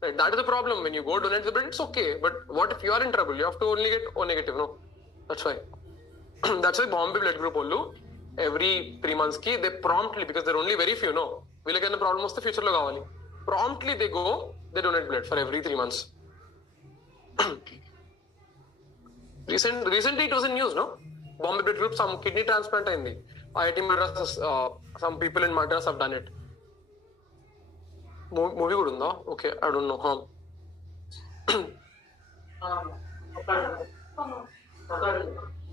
Right? That is the problem. When you go donate the blood, it's okay. But what if you are in trouble? You have to only get O negative, no? That's why. That's why Bombay blood group only every 3 months ki they promptly, because there are only very few, no? We'll get the problem of the future lo kavali. Promptly they go, they donate blood for every 3 months. Recently it was in news, no? Bombay blood group, some kidney transplant in the IIT Madras, some people in Madras have done it. Movie good unda? Okay, I don't know.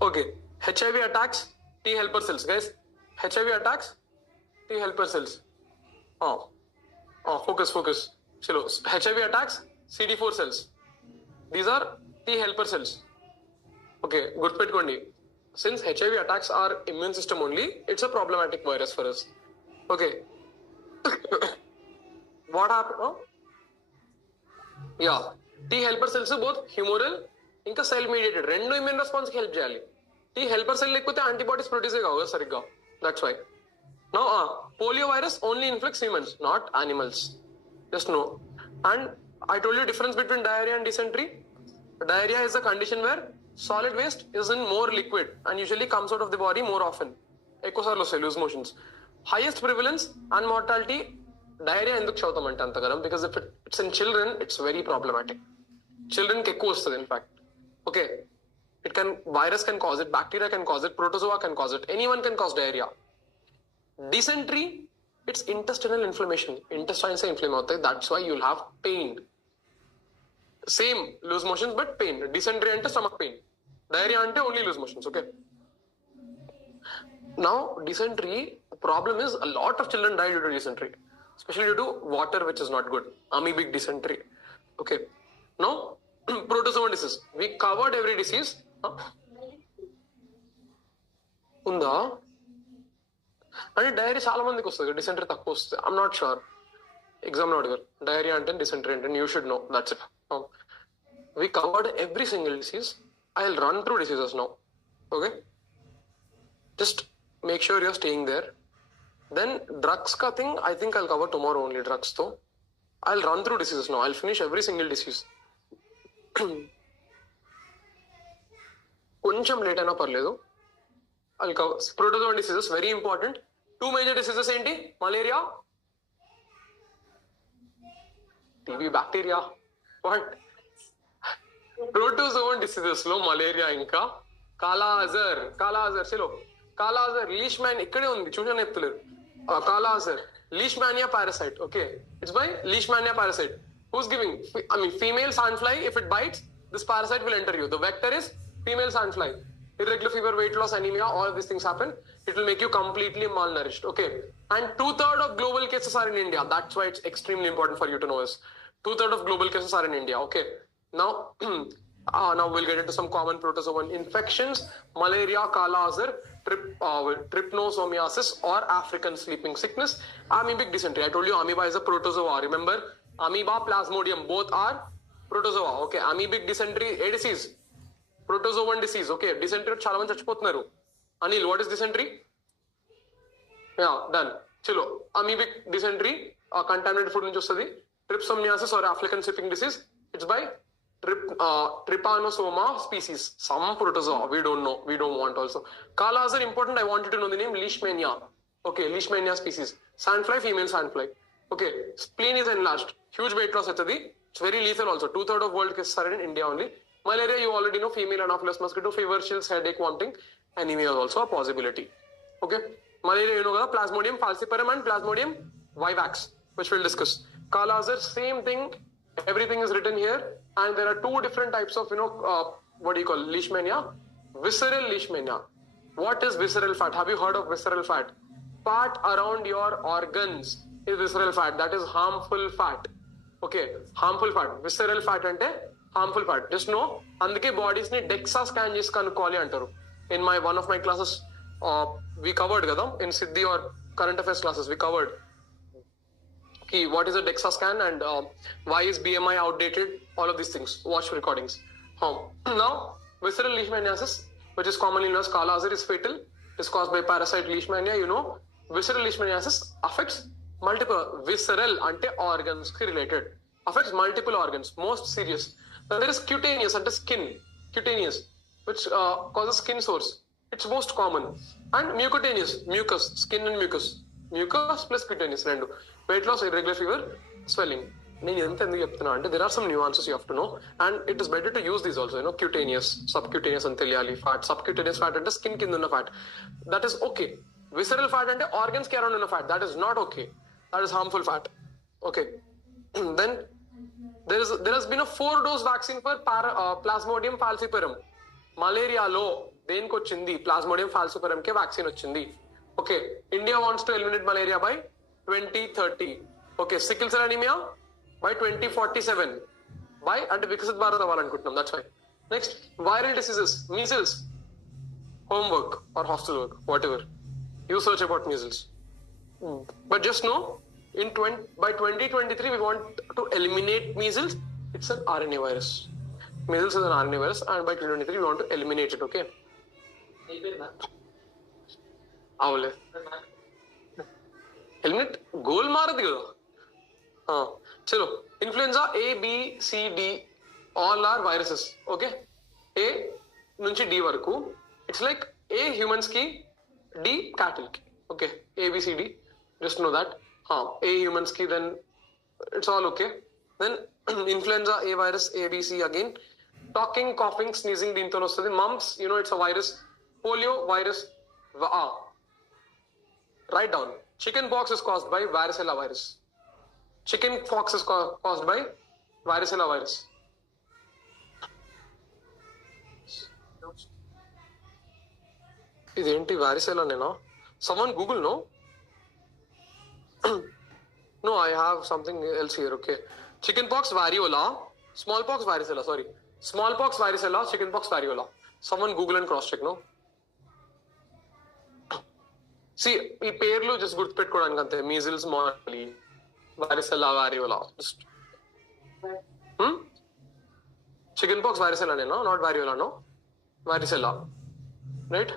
Okay, HIV attacks T helper cells, guys. HIV attacks T helper cells. Focus. Chalo. HIV attacks CD4 cells. These are T helper cells. Okay, good petkondi. Since HIV attacks our immune system only, it's a problematic virus for us. Okay. What happened? Oh? Yeah. T helper cells are both humoral, inka cell mediated. Rendu immune response ki help cheyali. T helper cell lekapothe antibodies produce kavga sarigga. That's why. Now, polio virus only infects humans, not animals. Just know. And I told you difference between diarrhea and dysentery. Diarrhea is a condition where solid waste is in more liquid and usually comes out of the body more often. Loose motions. Highest prevalence and mortality, diarrhea enduk chavatamante antagaram, because if it's in children, it's very problematic. Children ke ekku vastadi, in fact. Okay. Virus can cause it, bacteria can cause it, protozoa can cause it, anyone can cause diarrhea. Dysentery, it's intestinal inflammation. Intestine se inflame hota hai, that's why you'll have pain. Same loose motions but pain. Dysentery ante stomach pain. Diarrhea ante only loose motions. Okay. Now dysentery, the problem is a lot of children die due to dysentery, especially due to water which is not good. Amoebic dysentery. Okay. Now protozoan disease. We covered every disease. Unda. And diarrhea చాలా మందికి వస్తుంది, dysentery తక్కువ వస్తుంది. I'm not sure. Exam not good. Diarrhea and dysentery and you should know. That's it. We covered every single disease. I'll run through diseases now. Okay? Just make sure you're staying there. Then drugs ka thing, I think I'll cover tomorrow only, drugs though. I'll run through diseases now. I'll finish every single disease. కొంచెం late అయినా పర్లేదు. I'll cover protozoan diseases, very important. 2 major diseases ఏంటి? Malaria, TB, bacteria. What? Protozoan diseases లో malaria ఇంకా కాలా అజర్ చలో కాలా అజర్ లీష్మాన్ ఇక్కడే ఉంది, చూడని ఎత్తులేరు. కాలా Azhar Leishmania parasite. Okay, it's by Leishmania parasite. Who's giving? I mean, female sandfly, if it bites, this parasite will enter you. The vector is female sandfly. Irregular fever, weight loss, anemia, all of these things happen. It will make you completely malnourished. Okay. And 2/3 of global cases are in India. That's why it's extremely important for you to know this. 2/3 of global cases are in India. Okay. Now, now we'll get into some common protozoan infections. Malaria, Kala Azar, trypanosomiasis or African sleeping sickness, amoebic dysentery. I told you amoeba is a protozoa. Remember, amoeba, plasmodium, both are protozoa. Okay. Amoebic dysentery, a disease. Protozoan disease. Okay. Dysentery చాలా మంది చచ్చిపోతున్నారు. Anil, what is dysentery? Yeah, done. Chalo. Amoebic dysentery, contaminated food నుంచి వస్తుంది. Trypanosomiasis or African sleeping disease, it's by Trypanosoma species. Some protozoa, we don't know, we don't want also. Kala Azar, important, I want you to know the name Leishmania. Okay, Leishmania species. Sandfly, female sandfly. Okay, spleen is enlarged. Huge weight loss atadi. It's very lethal also. 2/3 of world cases are in India only. Malaria, you already know, female Anopheles mosquito, fever, chills, headache, vomiting. Anemia is also a possibility. Okay, malaria, you know, Plasmodium falciparum and Plasmodium vivax, which we'll discuss. Kala Azar, same thing. Everything is written here, and there are two different types of, what do you call leishmania? Visceral leishmania. What is visceral fat? Have you heard of visceral fat? Fat around your organs is visceral fat. That is harmful fat. Okay, harmful fat. Visceral fat ante harmful fat. Just know, అందుకే bodies ni DEXA scan చేసి కనుక్కోవాలి అంటారు. In one of my classes, we covered కదా, in Siddhi or current affairs classes, we covered what is a DEXA scan and why is BMI outdated, all of these things. Watch recordings. Now, visceral leishmaniasis, which is commonly known as Kala Azar, is fatal. It is caused by parasite leishmania. You know, visceral leishmaniasis affects multiple, visceral ante organs related, affects multiple organs, most serious. Then there is cutaneous, ante skin, cutaneous, which causes skin sores. It's most common. And mucocutaneous, mucus, skin and mucus. Mucus plus cutaneous, rendu. Weight loss, irregular fever, swelling. There are some nuances you have to know, and it is better to use these also. Cutaneous, subcutaneous and teliali fat, subcutaneous fat and skin kindunna fat. That is okay. Visceral fat and organs ke around fat. That is not okay. That is harmful fat. Okay. Then there has been a 4-dose vaccine for Plasmodium falciparum. Malaria lo denki ochindi Plasmodium falciparum ke vaccine ochindi. Okay. India wants to eliminate malaria by 2030. Okay. Sickle cell anemia by 2047. By and Viksit Bharat avvalankuntunnam. That's why. Next, viral diseases, measles, homework or hostel work, whatever. You search about measles. But just know, by 2023, we want to eliminate measles. It's an RNA virus. Measles is an RNA virus, and by 2023, we want to eliminate it. Okay. Avule. Eliminate goal मारत गया. चलो. Influenza A, B, C, D, all are viruses. Okay. A నుంచి D వరకు. It's like A humans ki, D cattle ki. Okay. A, B, C, D. Just know that. A humans ki, then it's all okay. Then influenza A virus, A, B, C again. Talking, coughing, sneezing, దీంతో వస్తుంది. Mumps, it's a virus. Polio virus. Write down. Chicken pox is caused by varicella virus. Chicken pox is caused by varicella virus. ఇదేంటి varicella నేనా? Someone Google, no? No, I have something else here. Okay. Chickenpox, variola, smallpox, varicella. Sorry, smallpox, varicella, chickenpox, variola. Someone Google and cross check, no? See, ఈ పేర్లు just గుర్తుపెట్టుకోవడానికి అంతే. Measles, Marley, varicella, variola. Just chickenpox, varicella నేనా? Not variola, no? Varicella, right?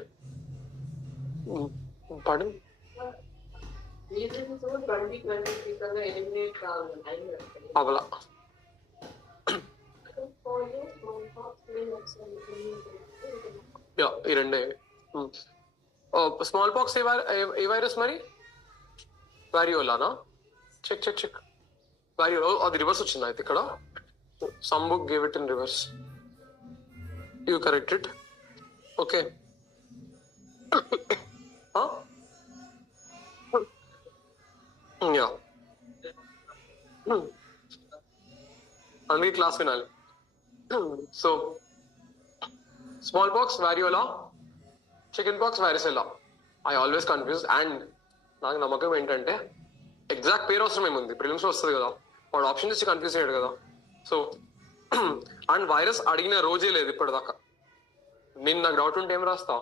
Pardon? అవలా ఈ రెండే. Small pox ఏ virus మరి? వారియోలానా? Check variola. అది రివర్స్ వచ్చింది అయితే ఇక్కడ. Some book gave it in reverse. You correct it. Okay. Yeah. అందుకే క్లాస్ వినాలి. So small pox, variola, chicken pox, varicella. I always confuse. And నాకు నమ్మకం ఏంటంటే ఎగ్జాక్ట్ పేరు అవసరం ఏముంది, ప్రిలిమ్స్ లో వస్తుంది కదా, వాడు ఆప్షన్ ఇచ్చి కన్ఫ్యూజ్ అయ్యాడు కదా. సో అండ్ వైరస్ అడిగిన రోజే లేదు ఇప్పటిదాకా. నేను నాకు డౌట్ ఉంటే ఏం రాస్తా?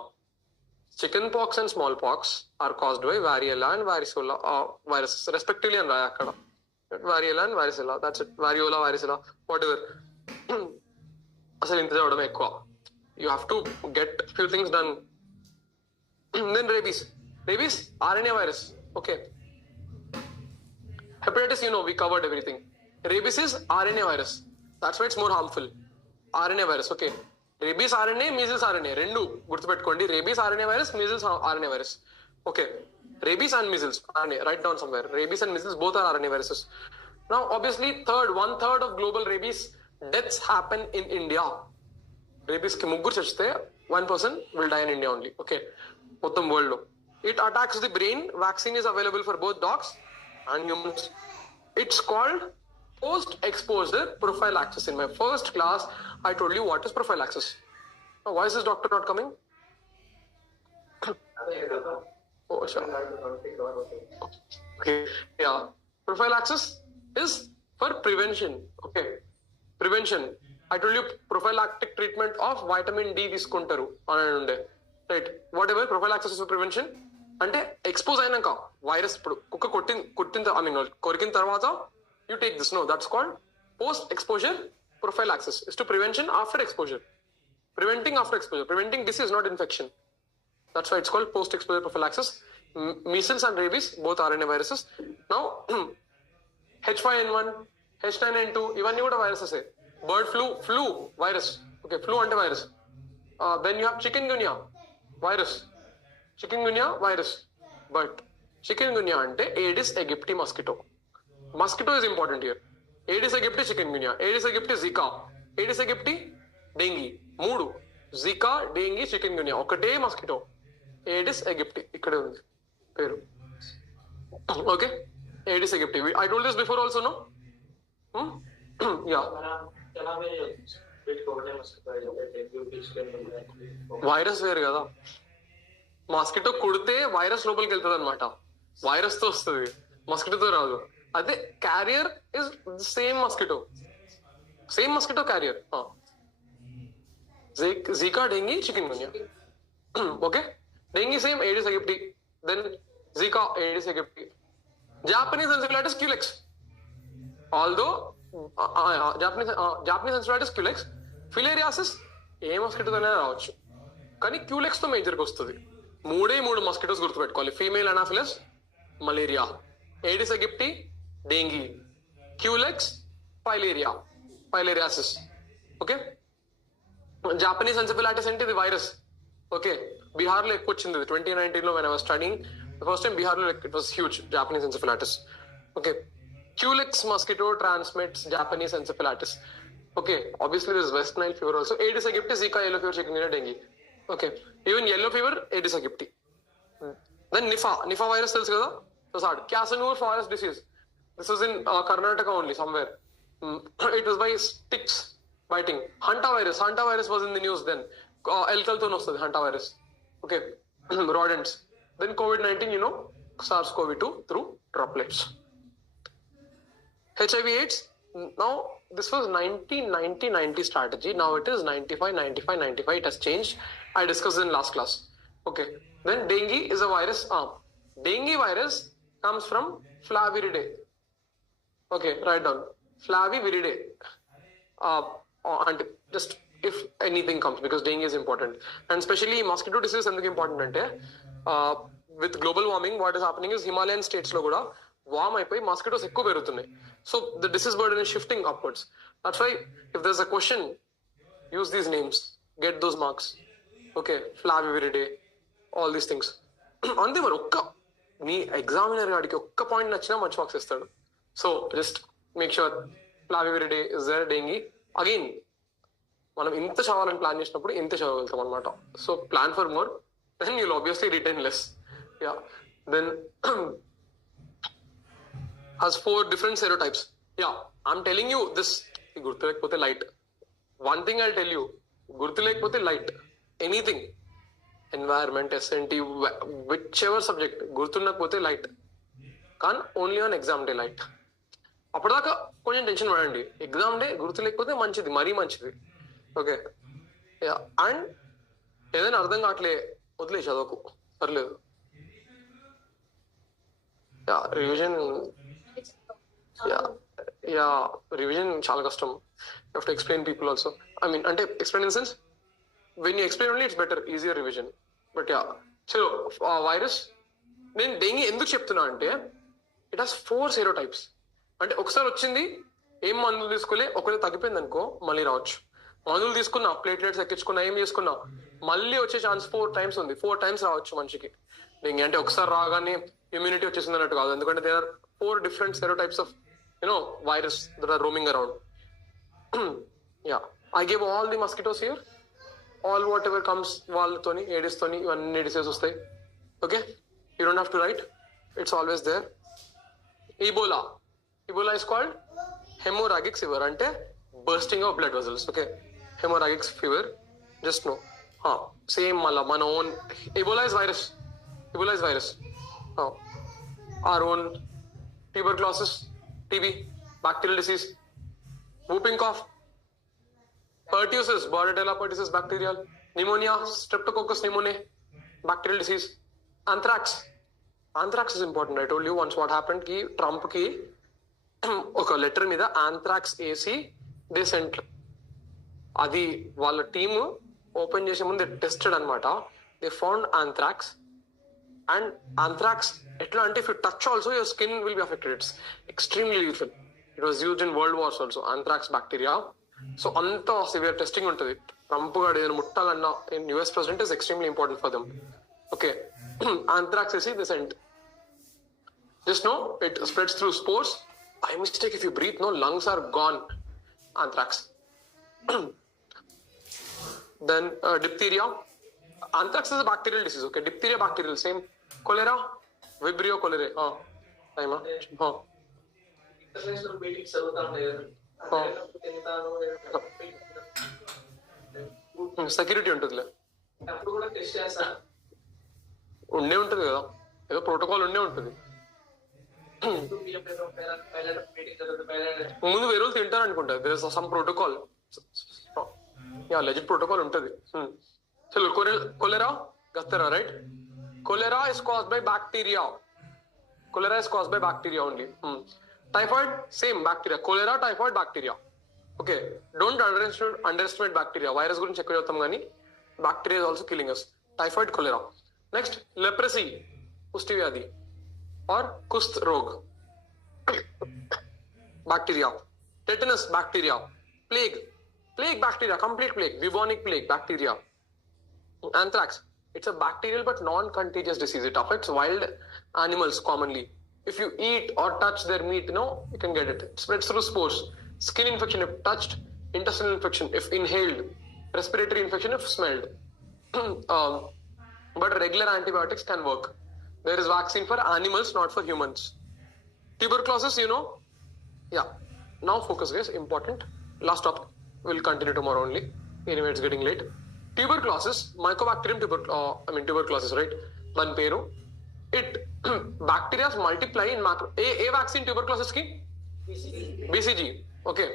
Chicken pox and small pox are caused by variola and varicella viruses respectively అని రాయ అక్కడ. variola and varicella, that's it. variola, varicella, whatever. అసలు ఇంత చదవడం ఎక్కువ. You have to get few things done. Then rabies, RNA virus. Okay. Hepatitis, we covered everything. Rabies is RNA virus. That's why it's more harmful. RNA virus. Okay, rabies RNA, measles RNA రెండు గుర్తుపెట్టుకోండి. Rabies RNA virus, measles RNA virus. Okay, rabies and measles RNA, write down somewhere. Rabies and measles both are RNA viruses. Now obviously one third of global rabies deaths happen in India. Rabies ki muggur chachite, one person will die in India only. Okay, mottam world lo it attacks the brain. Vaccine is available for both dogs and humans. It's called post exposure prophylaxis. In my first class I told you what is prophylaxis. Now why is this doctor not coming? Oh, sure. Okay, yeah. Prophylaxis is for prevention. Okay, prevention. I told you prophylactic treatment of vitamin D తీసుకుంటారు అని ఉండే, right? What ever prophylaxis is for prevention అంటే expose అయినాక virus, ఇప్పుడు కుక్క కొరికిన తర్వాత you take this. No, that's called post exposure prophylaxis. Is to prevention after exposure. Preventing after exposure. Preventing disease, not infection. That's why it's called post-exposure prophylaxis. Measles and rabies, both RNA viruses. Now, H5N1, H9N2, ఇవన్నీ కూడా viruses. Bird flu virus. Okay, flu antivirus. Then you have chikungunya virus. Chikungunya virus. But chikungunya అంటే Aedes aegypti mosquito. Mosquito is important here. Aedes aegypti, chikungunya. Aedes aegypti, Zika. Aedes aegypti, dengue. మూడు, Zika, dengue, chikungunya. ఒకటే mosquito. Aedes aegypti ikkade undi peru. Okay, Aedes aegypti. I told this before also, no? Yeah. Virus వేరు కదా, mosquito కుడితే virus లోపలికి వెళ్తుంది అనమాట, virus తో వస్తుంది, మస్కిటోతో రాదు. అదే carrier is same mosquito carrier. Zika, dengue, chikungunya. Okay, dengue same, Aedes aegypti, then Zika, Aedes aegypti. Japanese encephalitis, Culex. Although Japanese encephalitis, Culex. Filariasis ఏ మస్కిటోతోనే రావచ్చు, కానీ క్యూలెక్స్ తో మేజర్గా వస్తుంది. మూడు మస్కిటోస్ గుర్తుపెట్టుకోవాలి. Female Anopheles, malaria, Aedes aegypti, dengue, Culex, filariasis. Okay, Japanese encephalitis అంటే ఇది వైరస్. ఓకే, బీహార్ లో ఎక్కువ వచ్చింది 2019 లో. when I was studying the first time, Bihar లో it was huge, Japanese encephalitis. Okay, Culex mosquito transmits Japanese encephalitis. Okay, obviously there is West Nile fever also. Aedes aegypti, Zika, yellow fever, chikungunya, dengue. Okay, even yellow fever, Aedes aegypti. Then Nipah virus tells kada. So sad, Casanova forest disease. This was in Karnataka only somewhere. It was by ticks biting. Hanta virus was in the news then. Elkalto nostadi Hanta virus. Okay, rodents. Then COVID-19, you know, SARS-CoV-2 through droplets. HIV/AIDS. Now this was 90 strategy. Now it is 95. It has changed. I discussed in last class. Okay, then dengue is a virus. Dengue virus comes from Flaviridae. Okay, write down Flaviviridae. And just if anything comes, because dengue is important, and especially mosquito disease ఎందుకు important అంటే with global warming what is happening is Himalayan states లో కూడా warm అయిపోయి mosquitoes ఎక్కువ పెరుగుతున్నాయి. So the disease burden is shifting upwards. That's why if there is a question, use these names, get those marks. Okay, flaviviridae, all these things. అంతే మరి, నీ examiner గాడికి ఒక్క పాయింట్ నచ్చినా మంచి మార్క్స్ ఇస్తాడు. So just make sure Flaviviridae is there, dengue. Again మనం ఇంత చదవాలని ప్లాన్ చేసినప్పుడు ఇంత చదవగలుగుతాం అనమాట. So plan for more, then you'll obviously retain less. Yeah, then has 4 different serotypes. Yeah, I'm telling you this. Gurtu lekapothe light. One thing I'll tell you, gurtu lekapothe light. Anything, environment, SNT, whichever subject, gurtunnakapothe light. Can only on exam day light. అప్పటిదాకా కొంచెం tension పడండి. Exam day గుర్తు లేకపోతే మంచిది, మరీ మంచిది. Okay, and ఏదైనా అర్థం కావట్లే వదిలే చదవకు, పర్లేదు. రివిజన్ రివిజన్ చాలా కష్టం. You have to explain people also. I mean అంటే explain in sense, when you explain only it's better, easier revision. But చలో, వైరస్ నేను డెంగీ ఎందుకు చెప్తున్నా అంటే ఇట్ హాస్ 4 సెరోటైప్స్. అంటే ఒకసారి వచ్చింది, ఏం మందులు తీసుకోలే, ఒకవేళ తగ్గిపోయింది అనుకో మళ్ళీ రావచ్చు. మందులు తీసుకున్నా, ప్లేట్లెట్స్ ఎక్కించుకున్నా, ఏం చేసుకున్నా, మళ్ళీ వచ్చే ఛాన్స్ 4 times ఉంది. 4 times రావచ్చు మనిషికి. అంటే ఒకసారి రాగానే ఇమ్యూనిటీ వచ్చేసింది అన్నట్టు కాదు. ఎందుకంటే there are 4 different serotypes of virus that are roaming around. Yeah, I gave all the mosquitoes here, all whatever comes వాళ్ళతోని, ఏడిస్ తోని ఇవన్నీ డిసీజెస్ వస్తాయి. Okay, you don't have to write, it's always there. Ebola is called hemorrhagic fever, అంటే bursting of blood vessels. Okay, hemorrhagic fever, just know. Same mala మన own Ebola is virus. Our own tuberculosis, TB, bacterial disease, whooping cough, pertussis, Bordetella pertussis bacterial, pneumonia, Streptococcus pneumoniae, bacterial disease, anthrax is important. I told you once what happened ki Trump ki ఒక letter మీద anthrax వేసి they sent. అది వాళ్ళ team open చేసే ముందు tested అనమాట. They found anthrax. And anthrax ఎట్లా అంటే if you touch also your skin will be affected. It's extremely lethal. It was used in world wars also, anthrax bacteria. So అంత severe testing ఉంటుంది. Trump గారు ఏదైనా ముట్టాలన్నా US president is extremely important for them. Okay, anthrax వేసి they sent. Just know it spreads through spores. By mistake, if you breathe, lungs are gone. Anthrax. Then diphtheria. Anthrax is a bacterial disease. Okay, diphtheria bacterial, same. Cholera, Vibrio cholerae. Security ఉంటుందిలే, ఉండే ఉంటుంది కదా, ఏదో protocol ఉండే ఉంటుంది. ముందు వేరే వాళ్ళు తింటారు అనుకుంటా. There is some protocol, legit protocol ఉంటుంది. చలో, cholera, గస్తరా, right? Cholera is caused by bacteria. Only. Typhoid, same bacteria. Cholera, typhoid, bacteria. Okay, don't underestimate bacteria. Virus గురించి ఎక్కువ చెప్తాం కానీ bacteria is also killing us. Typhoid, cholera. Next, leprosy, కుష్టి వ్యాధి or కుష్ఠ్ రోగ్, bacteria. Tetanus, bacteria. Plague bacteria, complete plague, bubonic plague, bacteria. Anthrax, it's a bacterial but non-contagious disease. It affects wild animals commonly. If you eat or touch their meat, you can get it. It spreads through spores. Skin infection if touched, intestinal infection if inhaled, respiratory infection if smelled. But regular antibiotics can work. There is vaccine for animals, not for humans. Tuberculosis, Yeah. Now focus, guys. Important. Last topic. We'll continue tomorrow only. Anyway, it's getting late. Tuberculosis, Mycobacterium tuberculosis, right? One peru. It bacteria multiply in macro. A vaccine tuberculosis ki? BCG. Okay.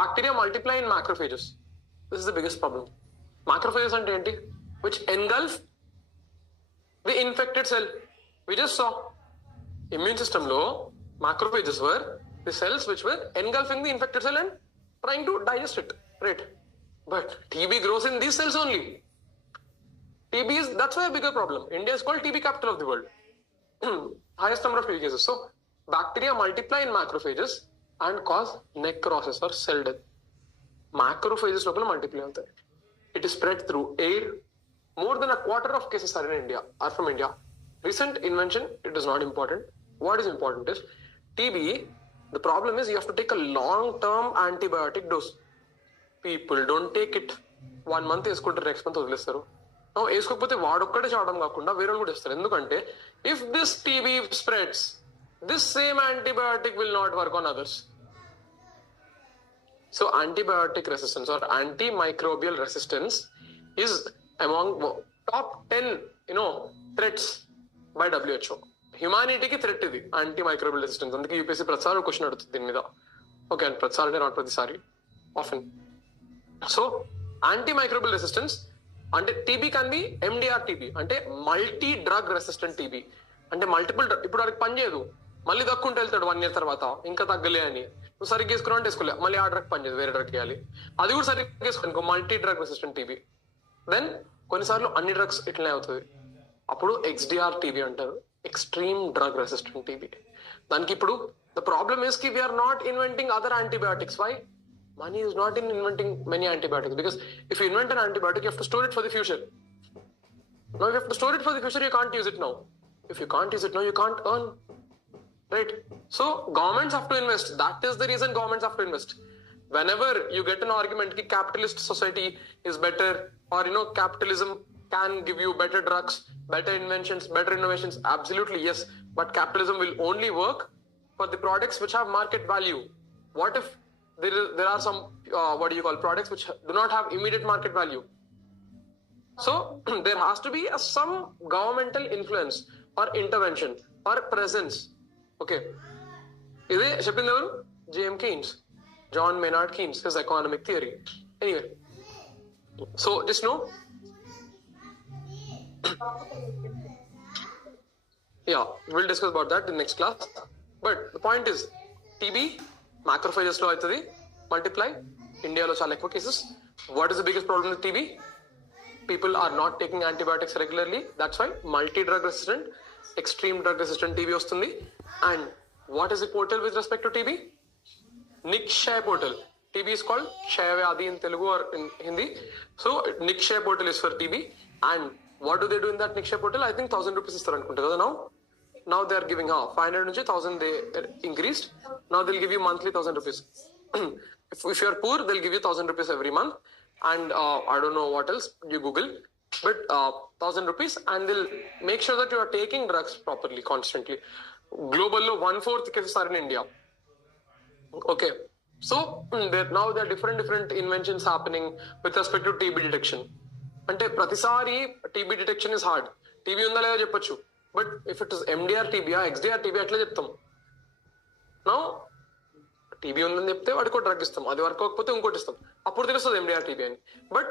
Bacteria multiply in macrophages. This is the biggest problem. Macrophages ante enti? Which engulf the infected cell. We just saw immune system low. Macrophages were the cells which were engulfing the infected cell and trying to digest it, right? But TB grows in these cells only. That's why a bigger problem. India is called TB capital of the world. Highest number of TB cases. So bacteria multiply in macrophages and cause necrosis or cell death. Macrophages local multiply. It is spread through air. More than a quarter of cases are from India. Recent invention, it is not important. What is important is TB. The problem is you have to take a long-term antibiotic dose. People don't take it. 1 month వేసుకుంటారు, next month వదిలేస్తారు. వేసుకోకపోతే వాడొక్కడే చావడం కాకుండా వేరే కూడా ఇస్తారు. ఎందుకంటే if this TB spreads, this same antibiotic will not work on others. So antibiotic resistance or antimicrobial resistance is among top 10 threats by WHO. హ్యుమానిటీకి థ్రెట్ ఇది యాంటీమైక్రోబియల్ రెసిస్టెన్స్. అందుకే యూపీఎస్సీ ప్రతిసారి క్వశ్చన్ అడుగుతుంది దీని మీద. ఓకే, అండ్ ప్రతిసారి అంటే not ప్రతిసారి, ఆఫెన్. సో యాంటీమైక్రోబియల్ రెసిస్టెన్స్ అంటే TB can be MDR TB, అంటే మల్టీ డ్రగ్ రెసిస్టెంట్ టీబీ. అంటే మల్టిపుల్ ఇప్పుడు వాడికి పని చేయదు, మళ్ళీ దక్కుంటే వెళ్తాడు 1 year తర్వాత, ఇంకా తగ్గలే అని. నువ్వు సరిగ్గా వేసుకున్నావు అంటే వేసుకోలే, మళ్ళీ ఆ డ్రగ్ పని చేయదు, వేరే డ్రగ్ వేయాలి. అది కూడా సరిగ్గా వేసుకో, multi drug resistant TB. Then కొన్నిసార్లు అన్ని డ్రగ్స్ ఇట్లనే అవుతుంది, అప్పుడు XDR టీబీ అంటారు, extreme drug resistant TB. దానికి ఇప్పుడు the problem is ki we are not inventing other antibiotics. Why? Money is not in inventing many antibiotics, because if you invent an antibiotic, you have to store it for the future. Now, if you have to store it for the future, you can't use it now. If you can't use it now, you can't earn. Right? So, governments have to invest. That is the reason governments have to invest. Whenever you get an argument that capitalist society is better, or capitalism can give you better drugs, better inventions, better innovations, absolutely yes. But capitalism will only work for the products which have market value. What if there are some products which do not have immediate market value? So there has to be some governmental influence or intervention or presence. Okay. ఇదే చెప్పింది ఎవరు? J.M. Keynes, John Maynard Keynes, his economic theory. Anyway, so just know, yeah, we'll discuss about that in next class. But the point is, TB macrophages లో అవుతుంది, multiply. ఇండియాలో చాలా ఎక్కువ cases. What is the biggest problem with TB? People are not taking antibiotics regularly. That's why multi-drug resistant, extreme drug resistant TB వస్తుంది. And what is the portal with respect to TB? Nikshay portal. TB is called Kshay Vyadhi in Telugu or in Hindi. So Nikshay portal is for TB. And what do they do in that Nikshay portal? I think 1,000 rupees is there now they are giving 500 nunchi 1,000 they increased. Now they'll give you monthly 1,000 rupees. if you are poor, they'll give you 1,000 rupees every month. And I don't know what else, you Google, but 1,000 rupees, and they'll make sure that you are taking drugs properly, constantly. Global, 1/4 cases are in India. Okay, so now there are different inventions happening with respect to TB detection. అంటే ప్రతిసారి TB detection is hard. TB ఉందా లేదా చెప్పొచ్చు, but if it is MDR TB, XDR TB అట్లా చెప్తాం. Now TB ఉందని చెప్తే వాడికి ఒక డ్రగ్ ఇస్తాం, అది వర్క్ అవ్వకపోతే ఇంకోటి ఇస్తాం, అప్పుడు తెలుస్తుంది MDR TB అని. But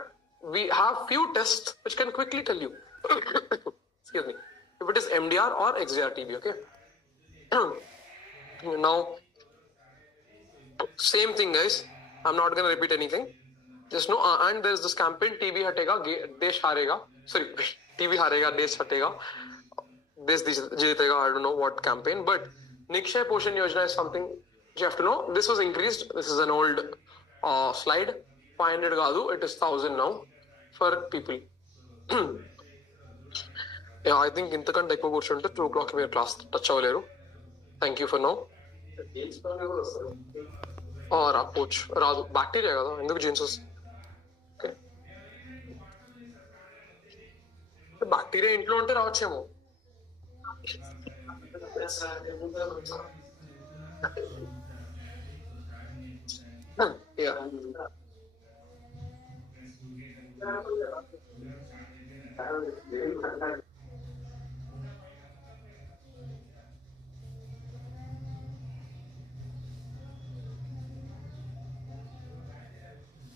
we have few tests which can quickly tell you excuse me, if it is MDR or XDR TB. Okay. Now same thing guys, I'm not going to repeat anything, just know. And there's this campaign, TB hatega desh harega, sorry, TB harega desh hatega, desh jeetega, I don't know what campaign, but Nikshay Poshan Yojana is something you have to know. This was increased. This is an old slide. 500 kaadu, it is 1,000 now for people. Yeah, I think ఇంతకంటే ఎక్కువ కూర్చుంటే 2 o'clock మీరు class touch అవ్వలేరు. Thank you for now. రాపోచ్ రాదు, bacteria కదా, ఎందుకు jeans okay. Bacteria ఇంట్లో ఉంటే రావచ్చేమో. Yeah.